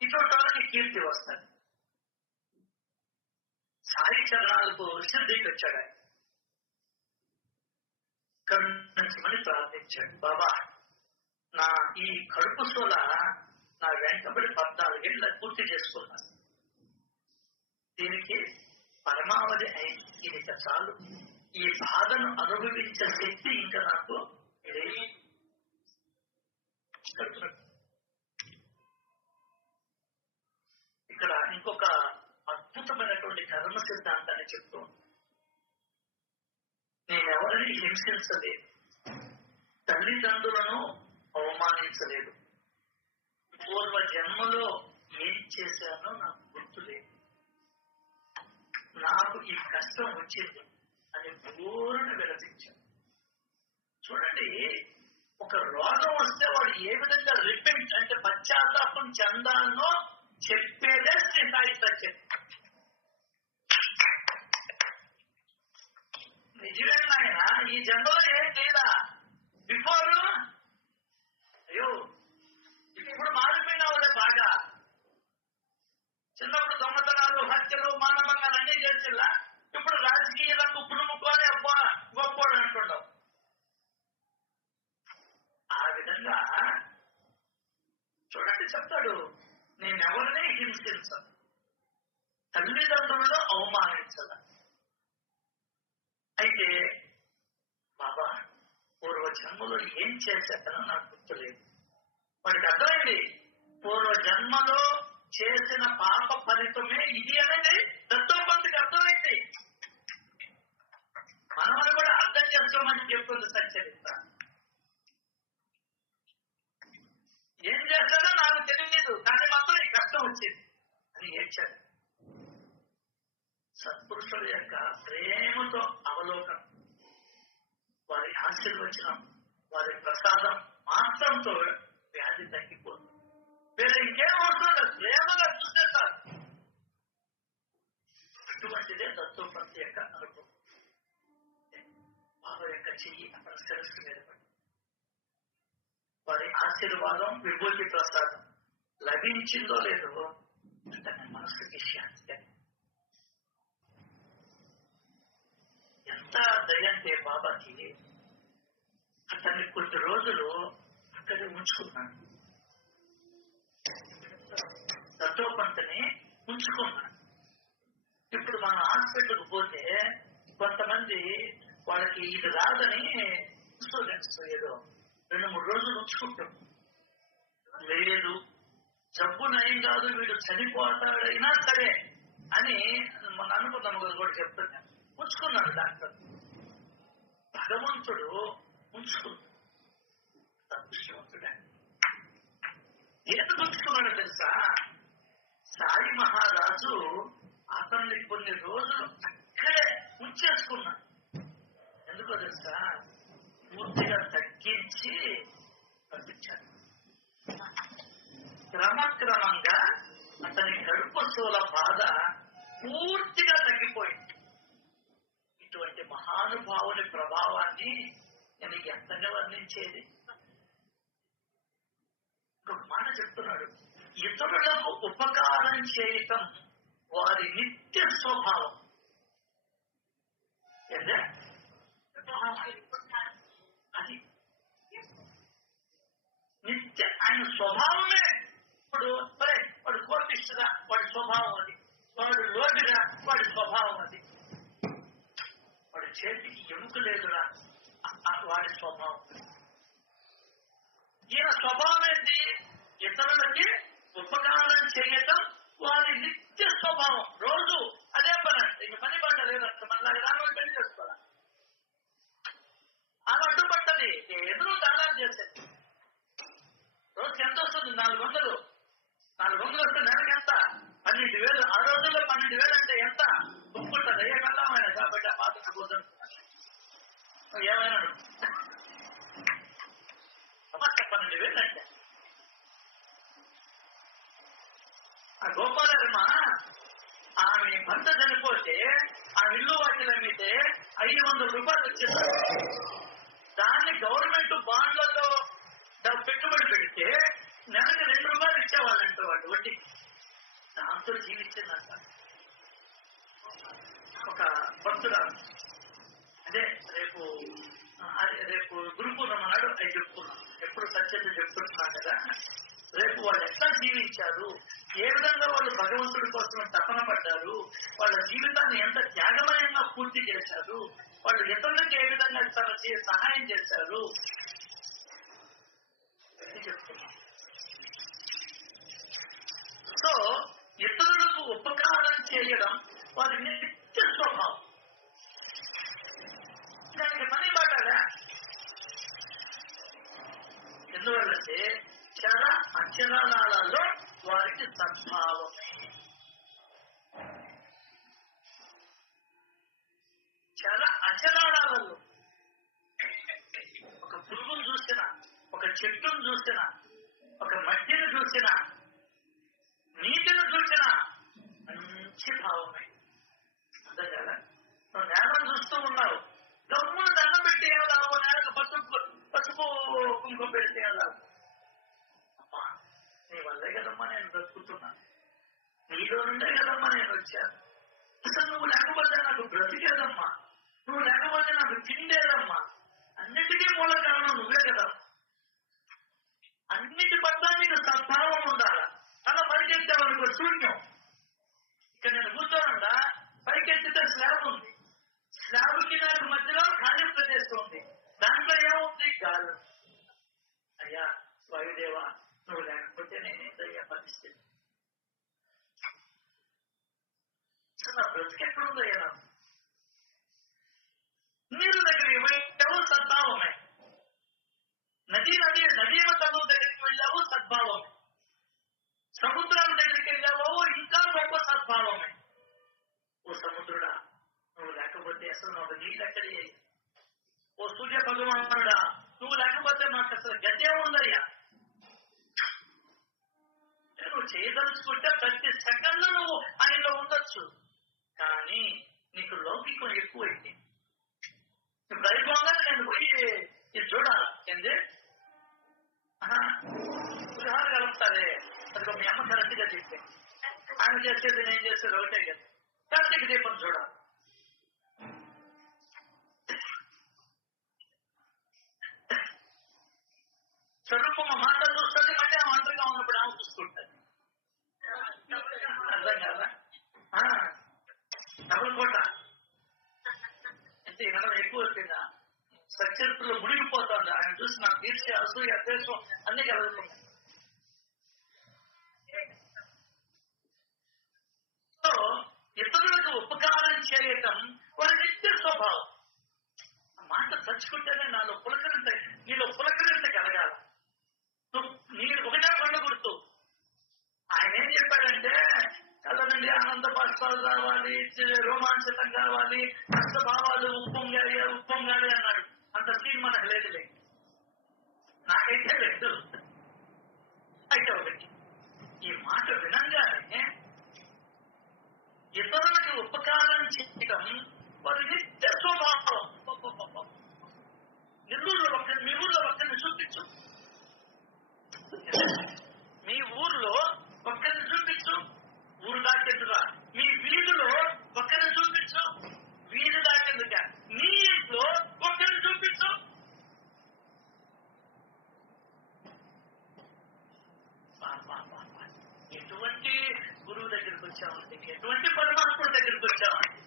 ఇటువంటి వాళ్ళకి కీర్తి వస్తుంది. సాయి చరణాలకు షిరిడీకి వచ్చాడు. ఆయన కరుణించమని ప్రార్థించాడు. బాబా, నా ఈ కడుపు సోల నా వెంటబడి 14 ఏళ్ళ పూర్తి చేసుకున్నాను. దీనికి పరమావధి అయింది. ఇది చాలు. ఈ బాధను అనుభవించే శక్తి ఇంకా నాకు లేదు. ఇక్కడ ఇంకొక అద్భుత అద్భుతమైనటువంటి కర్మ సిద్ధాంతాన్ని చెప్తూ నేనెవరిని హింసించలేదు, తల్లిదండ్రులను అవమానించలేదు, పూర్వ జన్మలో ఏం చేశానో నాకు గుర్తులేదు, నాకు ఈ కష్టం వచ్చింది అని పూర్ణ విరచించాను. చూడండి, ఒక రోగం వస్తే వాడు ఏ విధంగా రిపెంట్ అంటే పశ్చాత్తాపం చెందాలో చెప్పేదే శ్రీ సాయి సత్యం. నిజమేనాయన ఈ జన్మలో ఏం లేదా బిఫోర్, అయ్యో ఇప్పుడు మారిపోయిన వాళ్ళే బాగా. చిన్నప్పుడు దొంగతనాలు, హత్యలు, మానవంగాలు అన్నీ చేసిల్లా, ఇప్పుడు రాజకీయాలకు పుడుముకోని అబ్బా గొప్పోడు అంటున్నావు. ఆ విధంగా చూడండి, చెప్తాడు నేనెవరిని హింసించను, తల్లిదండ్రులను అవమానించను. అయితే బాబా పూర్వ జన్మలో ఏం చేశానో నాకు గుర్తులేదు. వాడికి అర్థమైంది, పూర్వ జన్మలో చేసిన పాప ఫలితమే ఇది అనేది దత్తోపంతికి అర్థమైంది. మనల్ని కూడా అర్థం చేసుకోమని చెప్తుంది సచ్చరిత్ర. ఏం చేస్తాడో నాకు తెలియదు, కానీ మాత్రం ఈ కష్టం వచ్చింది అని ఏడ్చాడు. సత్పురుషుల యొక్క ప్రేమతో అవలోకనం, వారి ఆశీర్వచనం, వారి ప్రసాదం మాత్రంతో వ్యాధి తగ్గిపోతుంది. వేరే ఇంకేం అవసరం, ప్రేమగా చూసేస్తారు. అటువంటిదే దత్తోపంతి యొక్క అనుభవం. బాబా యొక్క చెయ్యి అక్కడ శిరస్సు మీద పడి వారి ఆశీర్వాదం, విభూతి ప్రసాదం లభించిందో లేదో అతని మనసుకి శాంతి. ఎంత దయంటే బాబాకి, అతన్ని కొన్ని రోజులు అక్కడే ఉంచుకున్నాడు. దత్తోపంతిని ఉంచుకున్నాడు. ఇప్పుడు మన హాస్పిటల్కి పోతే కొంతమంది వాళ్ళకి ఇది రాదని ఇన్సూరెన్స్ ఏదో 2-3 రోజులు ఉంచుకుంటాం. లేదు, జబ్బు నయం కాదు, వీడు చనిపోతాడైనా సరే అని మన అనుకున్నాం కూడా చెప్తున్నాను. ఉంచుకున్నాడు డాక్టర్. భగవంతుడు ఉంచుకున్నాడు. అదృష్టవంతుడే. ఎందుకు ఉంచుకున్నాడు తెలుసా? సాయి మహారాజు అతన్ని కొన్ని రోజులు అక్కడే ఉంచేసుకున్నాడు. ఎందుకో తెలుసా? పూర్తిగా తగ్గించి పంపించాడు. క్రమక్రమంగా అతని కడుపుసోల బాధ పూర్తిగా తగ్గిపోయింది. ఇటువంటి మహానుభావుని ప్రభావాన్ని నేను ఎంతగా వర్ణించేది. ఇంకొక మాట చెప్తున్నాడు, ఇతరులకు ఉపకారం చేయటం వారి నిత్య స్వభావం. అది నిత్య ఆయన స్వభావమే. ఇప్పుడు వాడు కోపిస్తుగా వాడి స్వభావం అది, వాడు లోటుగా వాడి స్వభావం అది, వాడి చేతికి ఎముక లేదురా వాడి స్వభావం. ఈయన స్వభావం ఏంటి? ఇతరులకి ఉపకారం చేయటం వారి నిత్య స్వభావం. రోజు అదే పని. ఇంక పని పాట లేదంట. మనలాగా దాని పెళ్లి చేసుకోవాలి. ఆమె అడ్డుపట్టది, ఎదురు దానాలు చేసేది. రోజుకి ఎంత వస్తుంది? 400. 400 వస్తే నెలకి ఎంత? 12,000. ఆ రోజుల్లో 12,000 అంటే ఎంత ఒప్పుకుంటుంది? ఏ వెళ్ళామైన కాబట్టి ఆ పాత్ర కూతురు ఏమైనాడు సమస్య 12,000 అంటే. ఆ గోపాలమ్మ ఆమె భర్త చనిపోతే ఆ ఇల్లు వాటిలు అమ్మితే 500 రూపాయలు వచ్చేసారు. దాన్ని గవర్నమెంట్ బాండ్లలో పెట్టుబడి పెడితే నెలకి 2 రూపాయలు ఇచ్చేవాళ్ళంట వాళ్ళు వడ్డీ. దాంతో జీవించిందంట. ఒక భక్తురాలు అదే రేపు గురు పూర్ణిమ నాడు అది చెప్తున్నాం. ఎప్పుడు సత్యత చెప్తున్నాం కదా. రేపు వాళ్ళు ఎట్లా జీవించారు, ఏ విధంగా వాళ్ళు భగవంతుడి కోసం తపన పడ్డారు, వాళ్ళ జీవితాన్ని ఎంత త్యాగమయంగా పూర్తి చేశారు, వాళ్ళు ఇతరులకు ఏ విధంగా సహాయం చేశారు అని చెప్తున్నాం. సో ఇతరులకు ఉపకారం చేయడం వారి నిత్య స్వభావం. దానికి పని బాటలే. ఎందువల్లంటే చాలా అక్షరాలలో వారికి సద్భావమే. చాలా అక్షరాలలో ఒక పురుగును చూసినా, ఒక చెట్టును చూసినా, ఒక మట్టిని చూసినా, నీటిని చూసినా మంచి భావమే. అంతే కదా. నువ్వు నేలను చూస్తూ ఉన్నావు, గమ్మున దండం పెట్టి ఏమో నేలకు పసుపు కుంకుమ పెడితే అమ్మా నీ వల్లే కదమ్మా నేను బ్రతుకుతున్నాను, నీలో నుండే కదమ్మా నేను వచ్చాను. అసలు నువ్వు లేకపోతే నాకు బ్రతికేదమ్మా, నువ్వు లేకపోతే నాకు తిండేదమ్మా. అన్నిటికీ మూల కారణం నువ్వే కదా. అన్నిటి పట్ల నీకు సద్భావం ఉండాలి. అలా పైకెత్తావనుకో శూన్యం. ఇక్కడ నేను కూర్చోనుండా, పైకెత్తితే స్లాబ్ ఉంది, స్లాబ్కి నాకు మధ్యలో ఖాళీ ప్రదేశం ఉంది. దాంట్లో ఏముంది? గాలి. అయ్యా వాయుదేవా, నువ్వు లేకపోతే నేనేంటయ్యా పరిస్థితి? నా బ్రతికెక్కడుందయ్యా నాకు? నీరు దగ్గరికి వెళ్ళావు, సద్భావమే. నదీమ తల్లు దగ్గరికి వెళ్ళావు, సద్భావమే. సముద్రాల దగ్గరికి వెళ్ళావు, ఇంకా గొప్ప సద్భావమే. ఓ సముద్రుడా, నువ్వు లేకపోతే అసలు నాకు నీళ్ళు ఎక్కడి? ఓ సూర్య భగవానుడా, నువ్వు లేకపోతే నాకు అసలు గతే ఉందయ్యా. నువ్వు చేయదలుచుకుంటే ప్రతి సెకండ్ నువ్వు ఆయనలో ఉండొచ్చు, కానీ నీకు లౌకికం ఎక్కువైంది. దైవంగా నేను పోయి ఇది చూడాలి ఏంది ఉదాహరణ కలుపుతారే. అది మీ అమ్మ కరెక్ట్గా చెప్తే ఆయన చేసేది నేను చేసేది ఒకటే కదా. కార్తీక దీపం చూడాలి. స్వరూపమ్మ మాట చూస్తుంది, అంటే ఆ మంత్రంగా ఉన్నప్పుడు ఆమె చూసుకుంటుంది. అర్థం కదా. డబుల్ కోట అంటే నన్ను ఎక్కువ వచ్చిందా సచరిత్రలో మునిగిపోతుంది. ఆయన చూసి నాకు తీర్చే అసూయ దేశం అన్ని కలుగుతుంది. సో ఇతరులకు ఉపకారం చేయటం వారి నిత్య స్వభావం. ఆ మాట తలుచుకుంటేనే నాలో పులకరింత, నీలో పులకరింత కలగాలి. నీరు ఒకటే కొండ గుర్తు. ఆయన ఏం చెప్పాడంటే కళ్ళ ఆనంద బాష్పాలు రావాలి, రోమాంచితం కావాలి, అర్థభావాలు ఉప్పొంగాలి అన్నాడు. అంత సీన్ మనకు లేదులే, నాకైతే లేదు. అయితే ఒకటి, ఈ మాట వినంగానే ఇతరులకు ఉపకారం చేయడం వారి నిత్య స్వభావం. మీ ఊర్లో ఒక్కరిని చూపించు, మీ ఊర్లో ఒక్కరిని చూపించు. ఊరు దాకెందుగా? మీ వీధిలో ఒక్కరిని చూపించు. వీధి దాకెందుగా? నీ ఇంట్లో ఒక్కరిని చూపించు. ఎటువంటి గురువు దగ్గరికి వచ్చామండి, ఎటువంటి పరమాత్ముడి దగ్గరికి వచ్చామండి.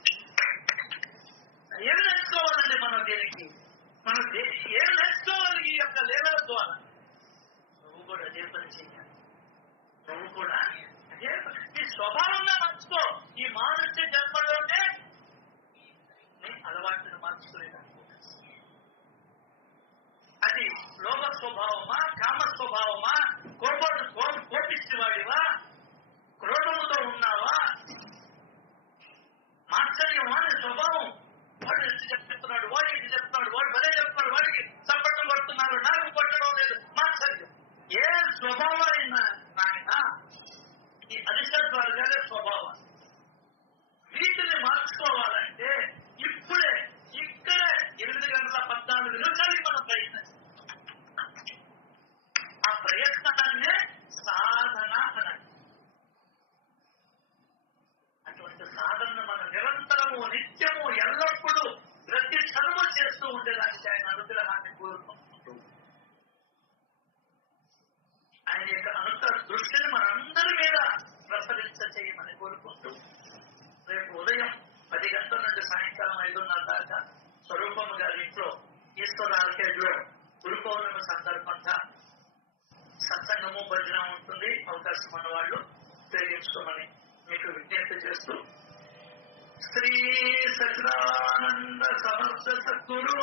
ఏం నేర్చుకోవాలండి మనం? దీనికి మనం ఏం నేర్చుకోవాలి? ఈ యొక్క లేవల ద్వారా నువ్వు కూడా అదే పని చేయాలి. నువ్వు కూడా అదే నీ స్వభావంగా మార్చుకో. ఈ మానసిక జన్మలోనే నీ అలవాటును మార్చుకునేదాన్ని. అది లోభ స్వభావమా, కామ స్వభావమా, కోపిష్టివాడివా, క్రోధముతో ఉన్నావా, మాత్సర్యమా నీ స్వభావం? వాడు ఎంత చెప్తున్నాడు, వాడు ఇది చెప్తున్నాడు, వాడు భలే చెప్తున్నాడు, వాడికి చప్పట్లు కొడుతున్నారు, నాకు కొట్టడం లేదు, మాత్సర్యం. ఏ స్వభావం నాయన? ఈ అధిష్టాత్వాలుగానే స్వభావం. వీటిని మార్చుకోవాలంటే ఇప్పుడే ఇక్కడే 8:14 మనం ప్రయత్నిస్తాం. ఆ ప్రయత్నాన్నే సాధన అనండి. అటువంటి సాధనను మనం నిరంతరము, నిత్యము, ఎల్లప్పుడూ ప్రతి క్షణము చేస్తూ ఉండేదానికి ఆయన అనుగ్రహాన్ని కోరుకుంటూ, ఆయన యొక్క అనుగ్రహ దృష్టిని మనందరి మీద ప్రసరించ చేయమని కోరుకుంటూ, రేపు ఉదయం 10 గంటల నుండి సాయంకాలం 5:30 దాకా స్వరూపమ్మ గారి ఇంట్లో ఈశ్వర ఆర్కేడ్ లో గురు పౌర్ణమి సందర్భంగా సత్సంగము, భజన ఉంటుంది. అవకాశం ఉన్న వాళ్ళు ఉపయోగించుకోమని మీకు విజ్ఞప్తి చేస్తూ శ్రీ సచిదానంద సమస్త సద్గురు